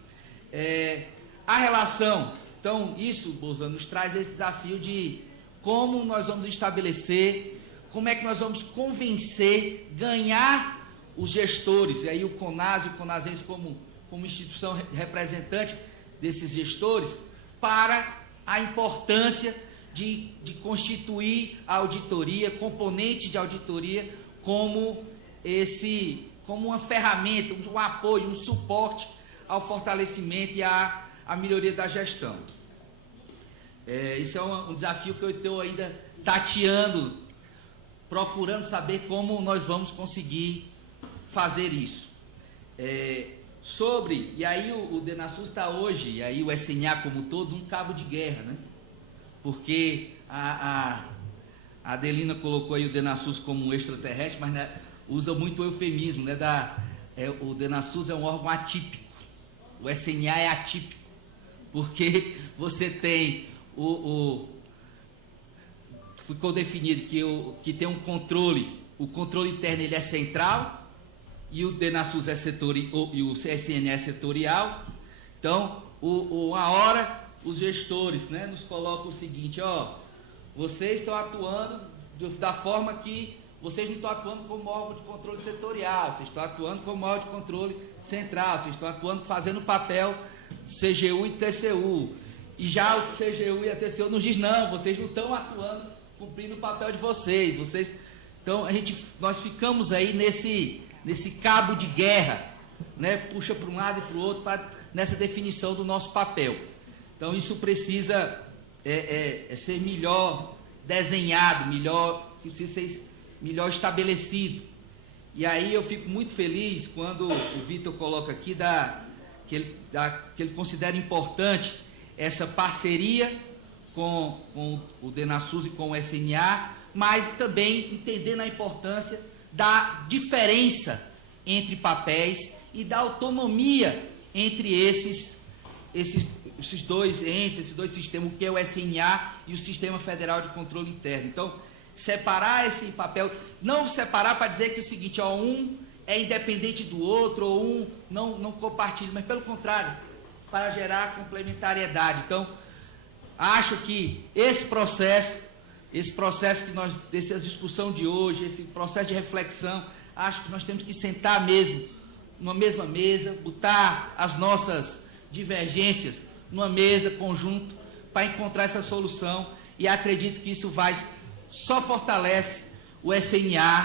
A relação, então, isso, Bolzan, nos traz esse desafio de como nós vamos estabelecer, como é que nós vamos convencer, ganhar os gestores, e aí o CONAS e o CONASENS como instituição representante desses gestores, para a importância de constituir a auditoria, componentes de auditoria, como uma ferramenta, um apoio, um suporte ao fortalecimento e à melhoria da gestão. Esse é um desafio que eu estou ainda tateando, procurando saber como nós vamos conseguir fazer isso. e aí o DENASUS está hoje, e aí o SNA como todo, um cabo de guerra, né? Porque a Adelina colocou aí o DENASUS como um extraterrestre, mas né, usa muito o eufemismo, né? O DENASUS é um órgão atípico, o SNA é atípico, porque você tem ficou definido que tem um controle, o controle interno ele é central, e o DENASUS é setorial, e o SNA é setorial. Então, uma hora, os gestores, né, nos colocam o seguinte, ó, vocês estão atuando da forma que vocês não estão atuando como órgão de controle setorial, vocês estão atuando como órgão de controle central, vocês estão atuando fazendo o papel CGU e TCU. E já o CGU e a TCU nos diz, não, vocês não estão atuando, cumprindo o papel de vocês. Então, nós ficamos aí nesse cabo de guerra, né? Puxa para um lado e para o outro, nessa definição do nosso papel. Então, isso precisa ser melhor desenhado, precisa ser melhor estabelecido. E aí eu fico muito feliz quando o Vitor coloca aqui que ele considera importante essa parceria com o DENASUS e com o SNA, mas também entendendo a importância da diferença entre papéis e da autonomia entre esses dois entes, esses dois sistemas, o que é o SNA e o Sistema Federal de Controle Interno. Então, separar esse papel, não separar para dizer que é o seguinte, ó, um é independente do outro, ou um não compartilha, mas pelo contrário, para gerar complementariedade. Então, acho que esse processo que dessa discussão de hoje, esse processo de reflexão, acho que nós temos que sentar mesmo numa mesma mesa, botar as nossas divergências numa mesa conjunto para encontrar essa solução, e acredito que isso só fortalece o SNA